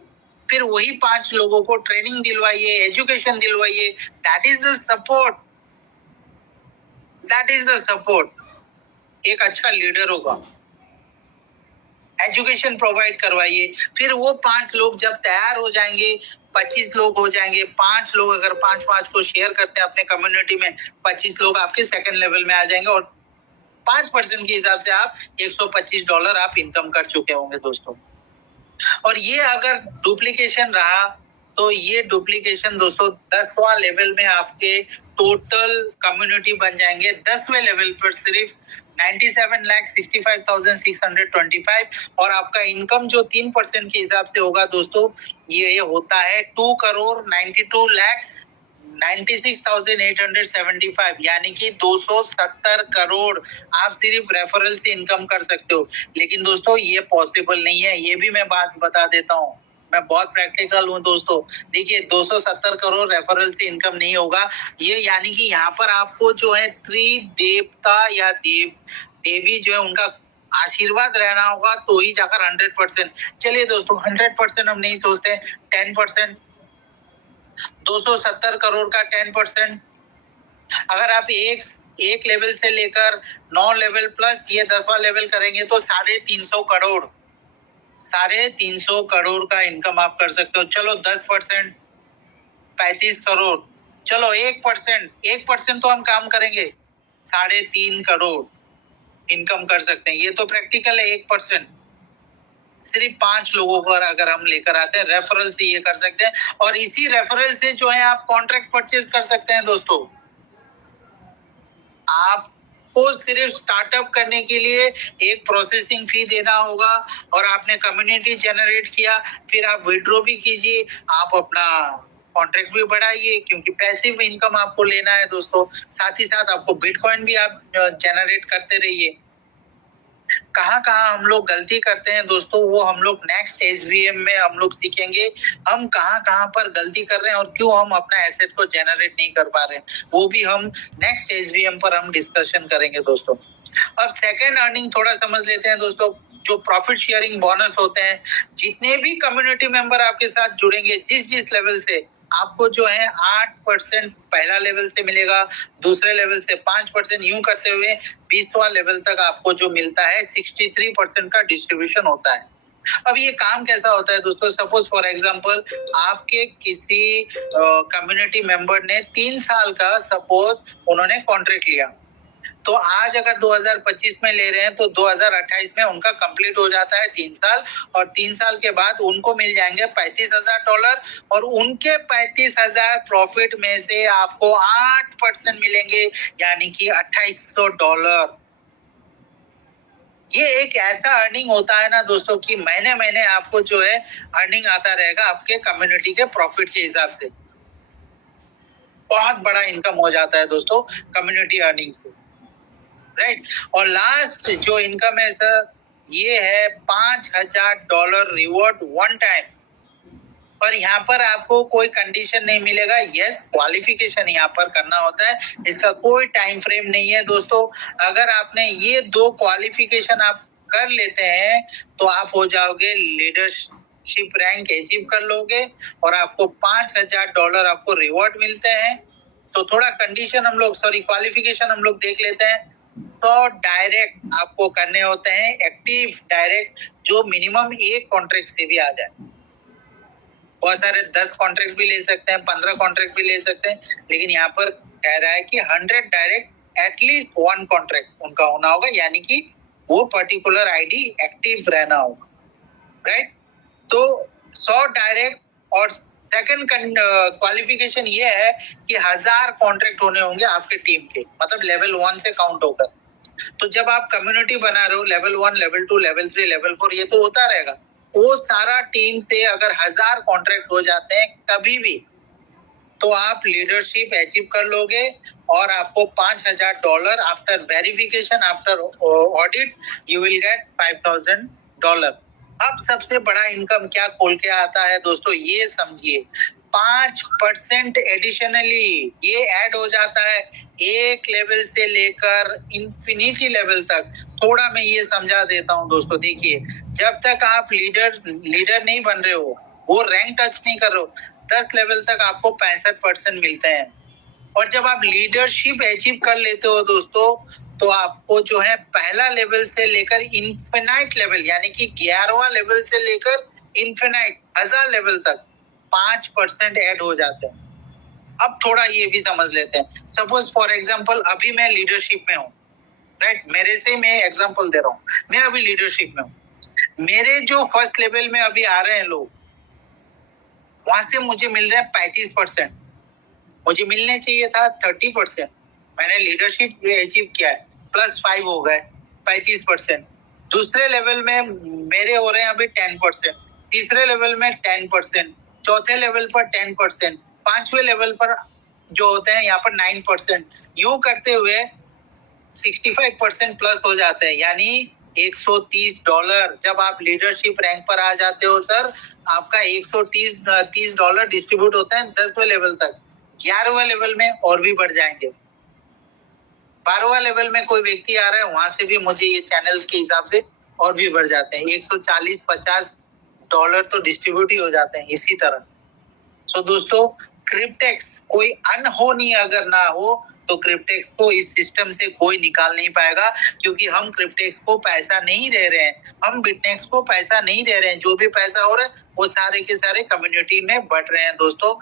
फिर वही 5 लोगों को ट्रेनिंग दिलवाइए, एजुकेशन दिलवाइए, that is the support, that is the support. एक अच्छा लीडर होगा, एजुकेशन प्रोवाइड करवाइए। फिर वो 5 लोग जब तैयार हो जाएंगे, 25 लोग हो जाएंगे, 5 लोग अगर 5-5 को शेयर करते हैं अपने कम्युनिटी में, 25 लोग आपके सेकंड लेवल में आ जाएंगे, और 5% के हिसाब से आप $125 आप इनकम कर चुके होंगे दोस्तों। और ये अगर डुप्लीकेशन रहा तो ये डुप्लीकेशन दोस्तों 10वां लेवल में आपके टोटल कम्युनिटी बन जाएंगे। 10वें लेवल पर सिर्फ 97,65,625, और आपका इनकम जो 3% के हिसाब से होगा दोस्तों, ये होता है 2,92,96,875, यानी कि 270 करोड़ आप सिर्फ रेफरल से इनकम कर सकते हो। लेकिन दोस्तों ये पॉसिबल नहीं है, ये भी मैं बात बता देता हूँ, मैं बहुत प्रैक्टिकल हूँ दोस्तों। देखिए 270 करोड़ रेफरल से इनकम नहीं होगा, ये यानी कि यहाँ पर आपको जो है त्रिदेवता या देवी जो है उनका आशीर्वाद रहना होगा, तो ही जाकर 100%। चलिए दोस्तों 100% हम नहीं सोचते, 10%, 270 करोड़ का 10%, अगर आप एक लेवल से लेकर 9 लेवल प्लस ये 10वां लेवल करेंगे तो 350 करोड़, 350 करोड़ का इनकम आप कर सकते हो। चलो 10%, 35 करोड़, चलो 1% तो हम काम करेंगे, 3.5 करोड़ इनकम कर सकते हैं। ये तो प्रैक्टिकल है, 1%। सिर्फ 5 लोगों को अगर हम लेकर आते हैं, रेफरल से ये कर सकते हैं, और इसी रेफरल से जो है आप कॉन्ट्रैक्ट परचेज कर सकते हैं दोस्तों। आपको सिर्फ स्टार्टअप करने के लिए एक प्रोसेसिंग फी देना होगा, और आपने कम्युनिटी जनरेट किया, फिर आप विड्रॉ भी कीजिए, आप अपना कॉन्ट्रैक्ट भी बढ़ाइए, क्योंकि पैसिव इनकम आपको लेना है दोस्तों। साथ ही साथ आपको बिटकॉइन भी आप जनरेट करते रहिए। कहाँ हम लोग गलती करते हैं दोस्तों, वो हम लोग नेक्स्ट SVM में हम लोग सीखेंगे, हम कहाँ पर गलती कर रहे हैं और क्यों हम अपना एसेट को जनरेट नहीं कर पा रहे हैं, वो भी हम नेक्स्ट SVM पर हम डिस्कशन करेंगे दोस्तों। अब सेकेंड अर्निंग थोड़ा समझ लेते हैं दोस्तों। जो प्रॉफिट शेयरिंग बोनस होते हैं, जितने भी कम्युनिटी मेंबर आपके साथ जुड़ेंगे, जिस लेवल से, आपको जो है 8% पहला लेवल से मिलेगा, दूसरे लेवल से 5%, यूं करते हुए 20वां लेवल तक आपको जो मिलता है 63% का डिस्ट्रीब्यूशन होता है। अब ये काम कैसा होता है दोस्तों, सपोज फॉर एग्जांपल आपके किसी कम्युनिटी मेंबर ने 3 साल का सपोज उन्होंने कॉन्ट्रैक्ट लिया, तो आज अगर 2025 में ले रहे हैं तो 2028 में उनका कंप्लीट हो जाता है 3 साल, और 3 साल के बाद उनको मिल जाएंगे $35,000, और उनके 35,000 प्रॉफिट में से आपको 8% मिलेंगे, यानी कि $2,800। ये एक ऐसा अर्निंग होता है ना दोस्तों कि महीने महीने आपको जो है अर्निंग आता रहेगा आपके कम्युनिटी के प्रॉफिट के हिसाब से। बहुत बड़ा इनकम हो जाता है दोस्तों कम्युनिटी अर्निंग से, राइट। और लास्ट जो इनकम है सर, ये है $5000 रिवॉर्ड वन टाइम। पर यहाँ पर आपको कोई कंडीशन नहीं मिलेगा। यस, क्वालिफिकेशन यहाँ पर करना होता है, इसका कोई टाइम फ्रेम नहीं है दोस्तों। अगर आपने ये 2 क्वालिफिकेशन आप कर लेते हैं तो आप हो जाओगे लीडरशिप रैंक अचीव कर लोगे और आपको $5000 आपको रिवॉर्ड मिलते हैं। तो थोड़ा कंडीशन हम लोग क्वालिफिकेशन हम लोग देख लेते हैं। तो डायरेक्ट आपको करने होते हैं एक्टिव डायरेक्ट, जो मिनिमम 1 कॉन्ट्रैक्ट से भी आ जाए। बहुत सारे 10 कॉन्ट्रैक्ट भी ले सकते हैं, 15 कॉन्ट्रैक्ट भी ले सकते हैं, लेकिन यहाँ पर कह रहा है कि 100 डायरेक्ट एटलीस्ट 1 कॉन्ट्रैक्ट उनका होना होगा, यानी कि वो पर्टिकुलर आईडी एक्टिव रहना होगा, राइट। तो 100 डायरेक्ट और सेकंड क्वालिफिकेशन ये है कि 1000 कॉन्ट्रैक्ट होने होंगे आपके टीम के, मतलब लेवल 1 से काउंट होकर। तो जब आप कम्युनिटी बना रहे हो लेवल 1, लेवल 2, लेवल 3, लेवल 4, ये तो होता रहेगा। वो सारा टीम से अगर 1000 कॉन्ट्रैक्ट हो जाते हैं कभी भी, तो आप लीडरशिप अचीव कर लोगे और आपको $5000 after verification, after audit you will get $5000। अब सबसे बड़ा इनकम क्या खोल के आता है दोस्तों, ये समझिए। 5% एडिशनली ये ऐड हो जाता है एक लेवल से लेकर इंफिनिटी लेवल तक। थोड़ा मैं ये समझा देता हूँ दोस्तों। देखिए, जब तक आप लीडर नहीं बन रहे हो, वो रैंक टच नहीं कर रहे हो, 10 लेवल तक आपको 65% मिलते हैं। और जब आप लीडरशिप अचीव कर लेते हो दोस्तों, तो आपको जो है पहला लेवल से लेकर इन्फिनाइट लेवल, यानी कि 11वां लेवल से लेकर इन्फिनाइट 1000 लेवल तक 5% ऐड हो जाते हैं। अब थोड़ा ये भी समझ लेते हैं। सपोज फॉर एग्जाम्पल अभी मैं लीडरशिप में हूँ, राइट। मेरे से मैं एग्जाम्पल दे रहा हूँ, मैं अभी लीडरशिप में हूँ। मेरे जो फर्स्ट लेवल में अभी आ रहे हैं लोग, वहां से मुझे मिल रहा है 35%। मुझे मिलने चाहिए था 30%। मैंने लीडरशिप अचीव किया है, +5 हो गए 35%। दूसरे लेवल में मेरे हो रहे हैं अभी 10%, तीसरे लेवल में 10%, चौथे लेवल पर 10%, पांचवें लेवल पर जो होते हैं यहाँ पर 9%। यूं करते हुए 65% प्लस हो जाते हैं, यानी $130। जब आप लीडरशिप रैंक पर आ जाते हो सर, आपका $130 डिस्ट्रीब्यूट होता है 10वें लेवल तक। 11वें लेवल में और भी बढ़ जाएंगे। 12वां लेवल में कोई व्यक्ति आ रहा है, वहां से भी मुझे ये चैनल के हिसाब से और भी बढ़ जाते हैं। $140-50 तो डिस्ट्रीब्यूट ही हो जाते हैं इसी तरह। सो दोस्तों, क्रिप्टेक्स कोई अनहोनी अगर ना हो तो क्रिप्टेक्स को इस सिस्टम से कोई निकाल नहीं पाएगा, क्योंकि हम क्रिप्टेक्स को पैसा नहीं दे रहे हैं, हम बिटनेक्स को पैसा नहीं दे रहे हैं। जो भी पैसा हो रहा है वो सारे के सारे कम्युनिटी में बट रहे हैं दोस्तों,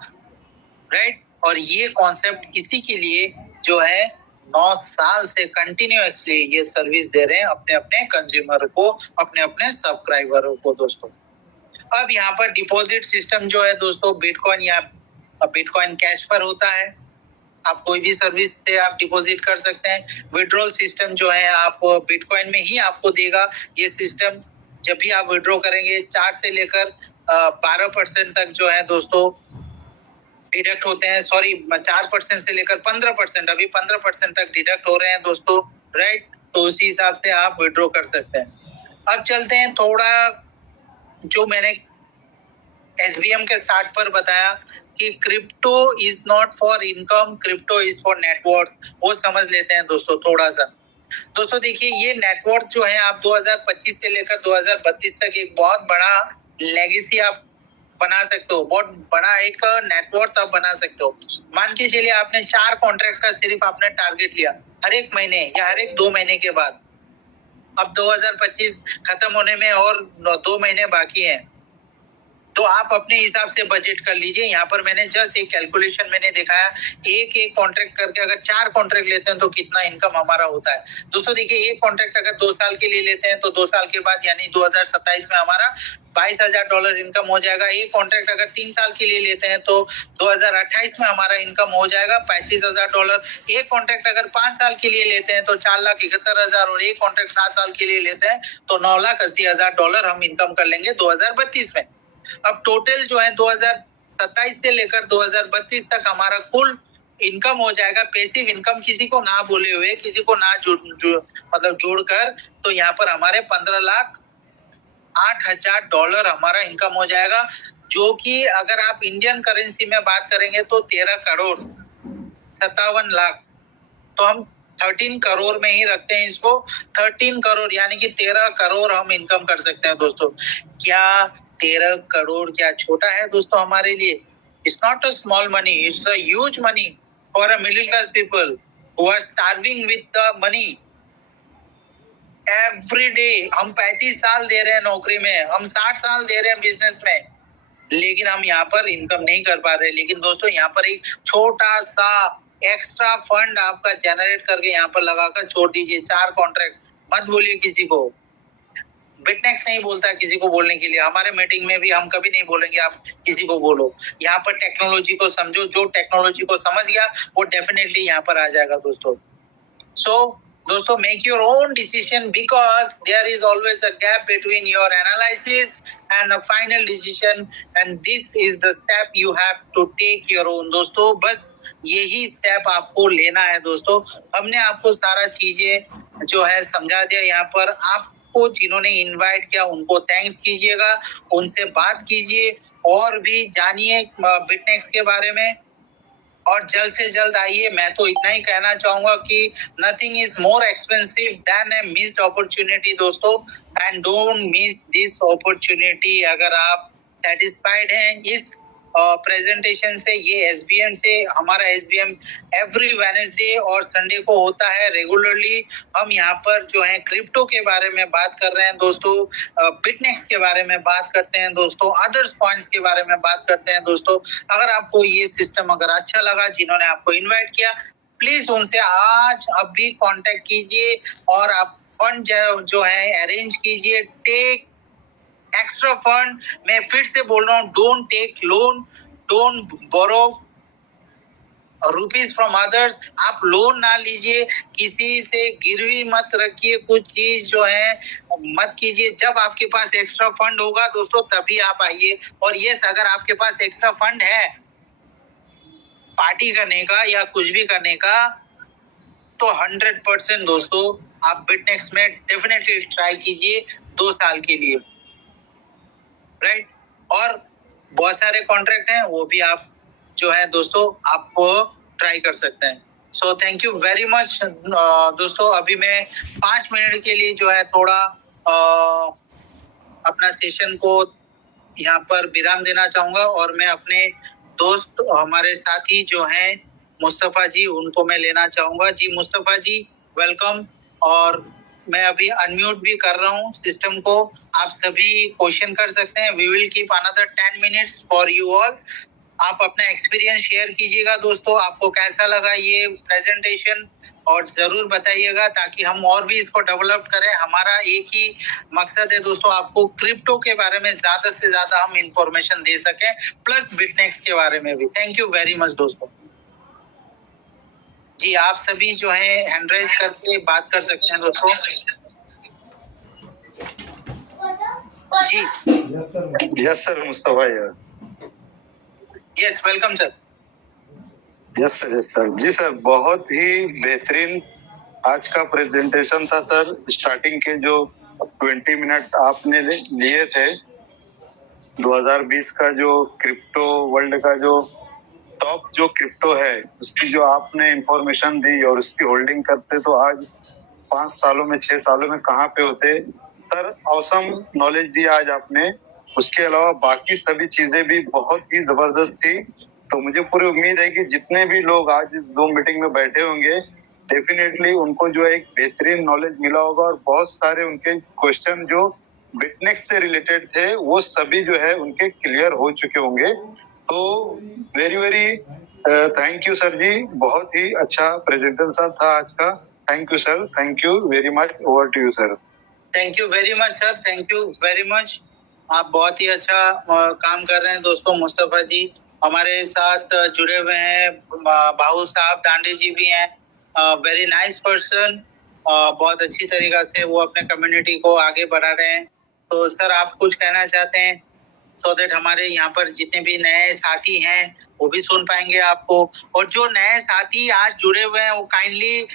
राइट। और ये कॉन्सेप्ट इसी के लिए जो है 9 साल से कंटिन्यूअसली ये सर्विस दे रहे हैं अपने अपने कंज्यूमर को, अपने अपने सब्सक्राइबरों को दोस्तों। अब यहाँ पर डिपॉजिट सिस्टम जो है दोस्तों, बिटकॉइन या बिटकॉइन कैश पर होता है। आप कोई भी सर्विस से आप डिपॉजिट कर सकते हैं। विड्रॉल सिस्टम जो है आप बिटकॉइन में ही आपको देगा। ये सिस्टम जब भी आप विड्रॉ करेंगे 4 से लेकर 12% तक जो है दोस्तों डिडक्ट होते हैं। 4% से लेकर 15%, अभी 15% तक डिडक्ट हो रहे हैं दोस्तों, राइट। तो उसी हिसाब से आप विड्रॉ कर सकते हैं। अब चलते हैं थोड़ा, जो मैंने SBM के स्टार्ट पर बताया कि crypto is not for income, crypto is for net worth, वो समझ लेते हैं दोस्तों थोड़ा सा। दोस्तों देखिए, ये नेटवर्थ जो है आप 2025 से लेकर 2032 तक एक बहुत बड़ा लेगेसी आप बना सकते हो, बहुत बड़ा एक नेटवर्थ आप बना सकते हो। मान के चलिए आपने 4 कॉन्ट्रैक्ट का सिर्फ आपने टारगेट लिया हर एक महीने या हर एक 2 महीने के बाद। अब 2025 खत्म होने में और 2 महीने बाकी हैं, तो आप अपने हिसाब से बजट कर लीजिए। यहाँ पर मैंने जस्ट एक कैलकुलेशन मैंने दिखाया, एक एक कॉन्ट्रैक्ट करके अगर 4 कॉन्ट्रैक्ट लेते हैं तो कितना इनकम हमारा होता है। दोस्तों देखिए, एक कॉन्ट्रैक्ट अगर 2 साल के लिए लेते हैं तो 2 साल के बाद यानी 2027 में हमारा $22,000 इनकम हो जाएगा। एक कॉन्ट्रैक्ट अगर 3 साल के लिए लेते हैं तो 2028 में हमारा इनकम हो जाएगा $35,000। एक कॉन्ट्रैक्ट अगर 5 साल के लिए लेते हैं तो 4,71,000 और एक कॉन्ट्रैक्ट 7 साल के लिए लेते हैं तो $9,80,000 हम इनकम कर लेंगे 2032 में। अब टोटल जो है 2027 से लेकर 2032 तक हमारा कुल इनकम हो जाएगा, पैसिव इनकम, किसी को ना बोले हुए, किसी को ना मतलब जोड़कर, तो यहाँ पर हमारे $15,08,000 हमारा इनकम हो जाएगा, जो कि अगर आप इंडियन करेंसी में बात करेंगे तो 13,57,00,000। तो हम 13 करोड़ में ही रखते हैं इसको। 13 करोड़ यानी कि 13 करोड़ हम इनकम कर सकते हैं दोस्तों। क्या 13 करोड़ क्या छोटा है दोस्तों हमारे लिए? It's not a small money, it's a huge money for a middle class people who are starving with the money every day. हम 35 साल दे रहे हैं नौकरी में, हम 60 साल दे रहे हैं बिजनेस में, लेकिन हम यहाँ पर इनकम नहीं कर पा रहे। लेकिन दोस्तों यहाँ पर एक छोटा सा एक्स्ट्रा फंड आपका जनरेट करके यहाँ पर लगाकर छोड़ दीजिए। 4 कॉन्ट्रैक्ट, मत बोलिए किसी को। बिटनेक्स नहीं बोलता किसी को बोलने के लिए, हमारे मीटिंग में भी हम कभी नहीं बोलेंगे आप किसी को बोलो। यहाँ पर टेक्नोलॉजी को समझो, जो टेक्नोलॉजी को समझ गया वो डेफिनेटली यहाँ पर आ जाएगा दोस्तों। So, दोस्तों, make your own decision because there is always a gap between your analysis and a final decision, and this is the step you have to take your own। दोस्तों, बस यही स्टेप आपको लेना है दोस्तों। हमने आपको सारा चीजें जो है समझा दिया। यहाँ पर आपको जिन्होंने इनवाइट किया उनको थैंक्स कीजिएगा, उनसे बात कीजिए और भी जानिए बिटनेक्स के बारे में, और जल्द से जल्द आइए। मैं तो इतना ही कहना चाहूंगा कि nothing is more expensive than a missed opportunity दोस्तों, and don't miss this opportunity. अगर आप सेटिस्फाइड हैं इस प्रेजेंटेशन से, ये एसबीएम से, हमारा एसबीएम एवरी वेडनेसडे और संडे को होता है रेगुलरली। हम यहाँ पर जो है क्रिप्टो के बारे में बात कर रहे हैं दोस्तों, बिटनेक्स के बारे में बात करते हैं दोस्तों, अदर्स पॉइंट्स के बारे में बात करते हैं दोस्तों। अगर आपको ये सिस्टम अगर अच्छा लगा, जिन्होंने आपको इन्वाइट किया, प्लीज उनसे आज अभी कांटेक्ट कीजिए और आप फंड जो है अरेंज कीजिए। टेक एक्स्ट्रा फंड, मैं फिर से बोल रहा हूँ, don't take loan, don't borrow rupees from others. आप लोन ना लीजिए, किसी से गिरवी मत रखिए, कुछ चीज जो है मत कीजिए। जब आपके पास एक्स्ट्रा फंड होगा दोस्तों तभी आप आइए। और यस, अगर आपके पास एक्स्ट्रा फंड है पार्टी करने का या कुछ भी करने का, तो 100% दोस्तों आप बिटनेक्स में डेफिनेटली ट्राई कीजिए 2 साल के लिए, राइट। और बहुत सारे कॉन्ट्रैक्ट हैं, वो भी आप जो है दोस्तों आप ट्राई कर सकते हैं। सो थैंक यू वेरी मच दोस्तों। अभी मैं 5 मिनट के लिए जो है थोड़ा अपना सेशन को यहाँ पर विराम देना चाहूंगा, और मैं अपने दोस्त हमारे साथी जो हैं मुस्तफा जी, उनको मैं लेना चाहूंगा। जी मुस्तफा जी, वेलकम। और मैं अभी अनम्यूट भी कर रहा हूँ सिस्टम को, आप सभी क्वेश्चन कर सकते हैं। We will keep another 10 minutes for you all. आप अपना एक्सपीरियंस शेयर कीजिएगा दोस्तों, आपको कैसा लगा ये प्रेजेंटेशन, और जरूर बताइएगा ताकि हम और भी इसको डेवलप करें। हमारा एक ही मकसद है दोस्तों, आपको क्रिप्टो के बारे में ज्यादा से ज्यादा हम इंफॉर्मेशन दे सकें, प्लस बिटनेक्स के बारे में भी। थैंक यू वेरी मच दोस्तों। जी, आप सभी जो है हैंड राइज करके बात कर सकते हैं दोस्तों। जी यस सर मुस्तफा यार। Yes, welcome sir. Yes sir. जी सर, बहुत ही बेहतरीन आज का प्रेजेंटेशन था सर। स्टार्टिंग के जो 20 मिनट आपने लिए थे, 2020 का जो क्रिप्टो वर्ल्ड का जो टॉप जो क्रिप्टो है उसकी जो आपने इंफॉर्मेशन दी, और उसकी होल्डिंग करते तो आज 5 सालों में 6 सालों में कहाँ पे होते सर। ऑसम नॉलेज दिया आज आपने। उसके अलावा बाकी सभी चीजें भी बहुत ही जबरदस्त थी। तो मुझे पूरी उम्मीद है कि जितने भी लोग आज इस Zoom मीटिंग में बैठे होंगे, डेफिनेटली उनको जो एक बेहतरीन नॉलेज मिला होगा, और बहुत सारे उनके क्वेश्चन जो बिटनेक्स से रिलेटेड थे वो सभी जो है उनके क्लियर हो चुके होंगे। तो very very thank you sir जी, बहुत ही अच्छा प्रेजेंटेशन था आज का। Thank you sir, thank you very much. Over to you sir. Thank you very much sir, thank you very much. आप बहुत ही अच्छा काम कर रहे हैं दोस्तों। मुस्तफा जी हमारे साथ जुड़े हुए हैं, बाबू साहब डांडे जी भी हैं, वेरी नाइस पर्सन, बहुत अच्छी तरीका से वो अपने कम्युनिटी को आगे बढ़ा रहे हैं। तो सर आप कुछ कहना चाहते हैं सो दैट हमारे यहाँ पर जितने भी नए साथी हैं वो भी सुन पाएंगे आपको, और जो नए साथी आज जुड़े हुए हैं वो काइंडली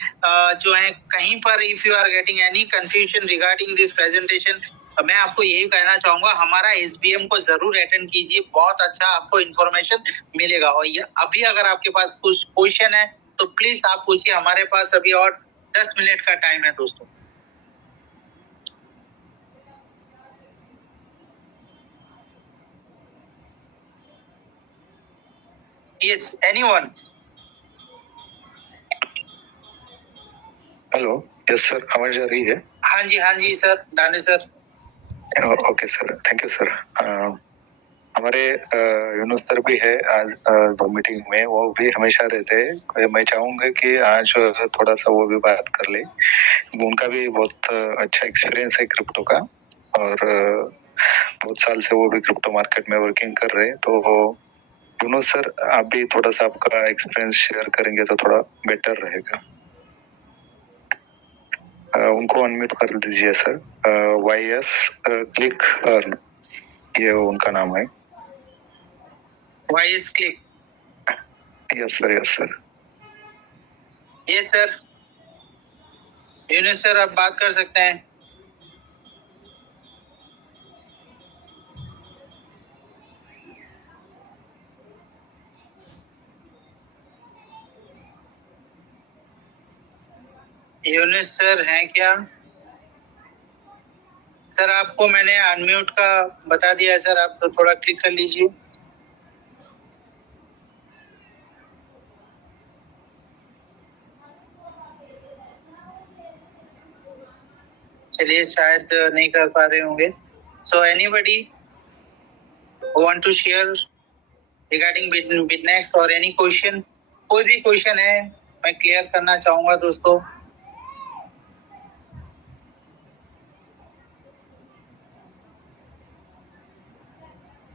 जो है कहीं पर if you are getting any confusion regarding this presentation, मैं आपको यही कहना चाहूंगा हमारा SBM को जरूर अटेंड कीजिए, बहुत अच्छा आपको इन्फॉर्मेशन मिलेगा। और अभी अगर आपके पास कुछ क्वेश्चन है तो प्लीज आप पूछिए, हमारे पास अभी और 10 मिनट का टाइम है दोस्तों। Yes, anyone? Hello, yes sir, आवाज आ रही है? हाँ जी sir, Dande sir. Okay sir, thank you sir. हमारे यूनुस सर भी है आज मीटिंग में, वो भी हमेशा रहते हैं। मैं चाहूंगा कि आज थोड़ा सा वो भी बात कर ले। उनका भी बहुत अच्छा एक्सपीरियंस है क्रिप्टो का, और बहुत साल से वो भी क्रिप्टो मार्केट में वर्किंग कर रहे हैं। तो यूनुस सर, आप भी थोड़ा सा आपका एक्सपीरियंस शेयर करेंगे तो थोड़ा बेटर रहेगा। उनको अनम्यूट कर दीजिए सर। YS क्लिक अर्न, ये उनका नाम है। YS click. Yes sir, yes sir. Yes sir, Yunus sir आप बात कर सकते हैं। यूनुस सर हैं क्या? सर आपको मैंने अनम्यूट का बता दिया है सर, आप तो थोड़ा क्लिक कर लीजिए। चलिए शायद नहीं कर पा रहे होंगे। So anybody want to share regarding Bitnex और एनी क्वेश्चन? कोई भी क्वेश्चन है मैं क्लियर करना चाहूंगा दोस्तों।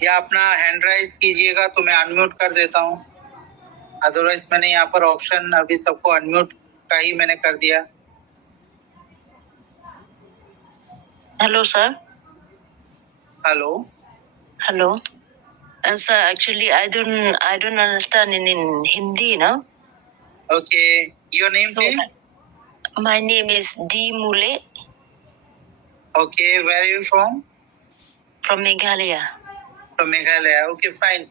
या अपना हैंड राइज कीजिएगा तो मैं अनम्यूट कर देता हूं, अदरवाइज मैंने यहाँ पर ऑप्शन अभी सबको अनम्यूट का ही मैंने कर दिया। Hello, sir. Hello. Hello. Sir, actually, I don't understand in Hindi, no? Okay, your name So, please? my name is D. Mule Okay, where are you from? from Meghalaya. From Meghalaya. Okay, fine.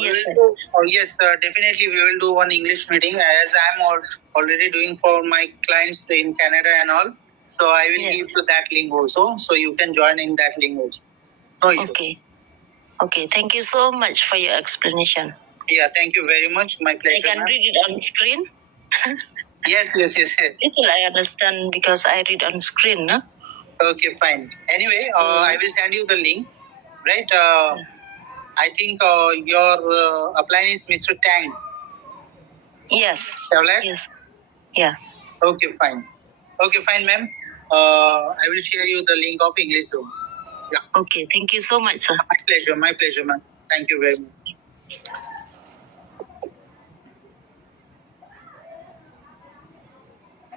Yes, sir. Yes, definitely we will do one English meeting as I am already doing for my clients in Canada and all. So I will Yes. give you that link also, so you can join in that link also. No issue. Okay. Okay, thank you so much for your explanation. Yeah, thank you very much. My I pleasure. can ma'am. read it on screen. Yes. Little I understand because I read on screen, no? Okay, fine. Anyway, I will send you the link. Right. I think your upline is Mr. Tang. Yes. Tablet? Yes. Yeah. Okay, fine. Okay, fine, ma'am. I will share you the link of English room. Yeah. Okay, thank you so much, sir. My pleasure, ma'am. Thank you very much.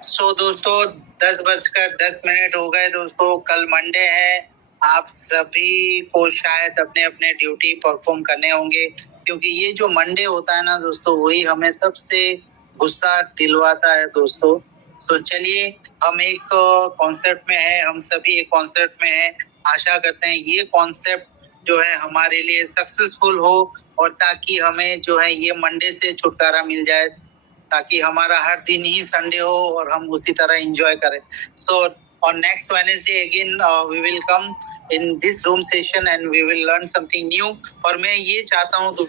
So दोस्तों 10:10 हो गए दोस्तों। कल Monday है, आप सभी को शायद अपने अपने ड्यूटी परफॉर्म करने होंगे, क्योंकि ये जो मंडे होता है ना दोस्तों, वही हमें सबसे गुस्सा दिलवाता है दोस्तों। सो चलिए, हम एक कॉन्सेप्ट में है, हम सभी एक कॉन्सेप्ट में है। आशा करते हैं ये कॉन्सेप्ट जो है हमारे लिए सक्सेसफुल हो, और ताकि हमें जो है ये मंडे से छुटकारा मिल जाए, ताकि हमारा हर दिन ही संडे हो और हम उसी तरह एंजॉय करें। सो on next Wednesday again we will come in this Zoom session and we will learn something new। और मैं ये चाहता हूँ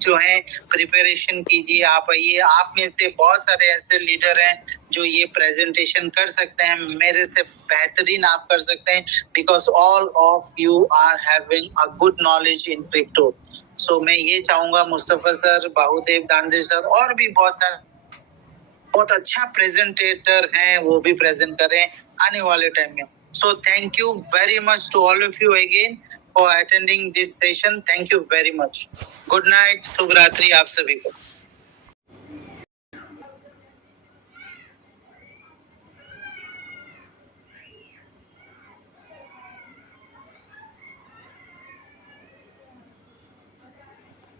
जो है प्रिपरेशन कीजिए। आप आइए, आप में से बहुत सारे ऐसे लीडर हैं जो ये प्रेजेंटेशन कर सकते हैं, मेरे से बेहतरीन आप कर सकते हैं, because all of you are having a good knowledge in crypto. So मैं ये चाहूंगा मुस्तफा सर, बाहुदेव दांडे सर और भी बहुत अच्छा प्रेजेंटेटर हैं, वो भी प्रेजेंट करें आने वाले टाइम में। So thank you very much to all of you again for attending this session. Thank you very much. Good night, शुभ रात्रि आप सभी को।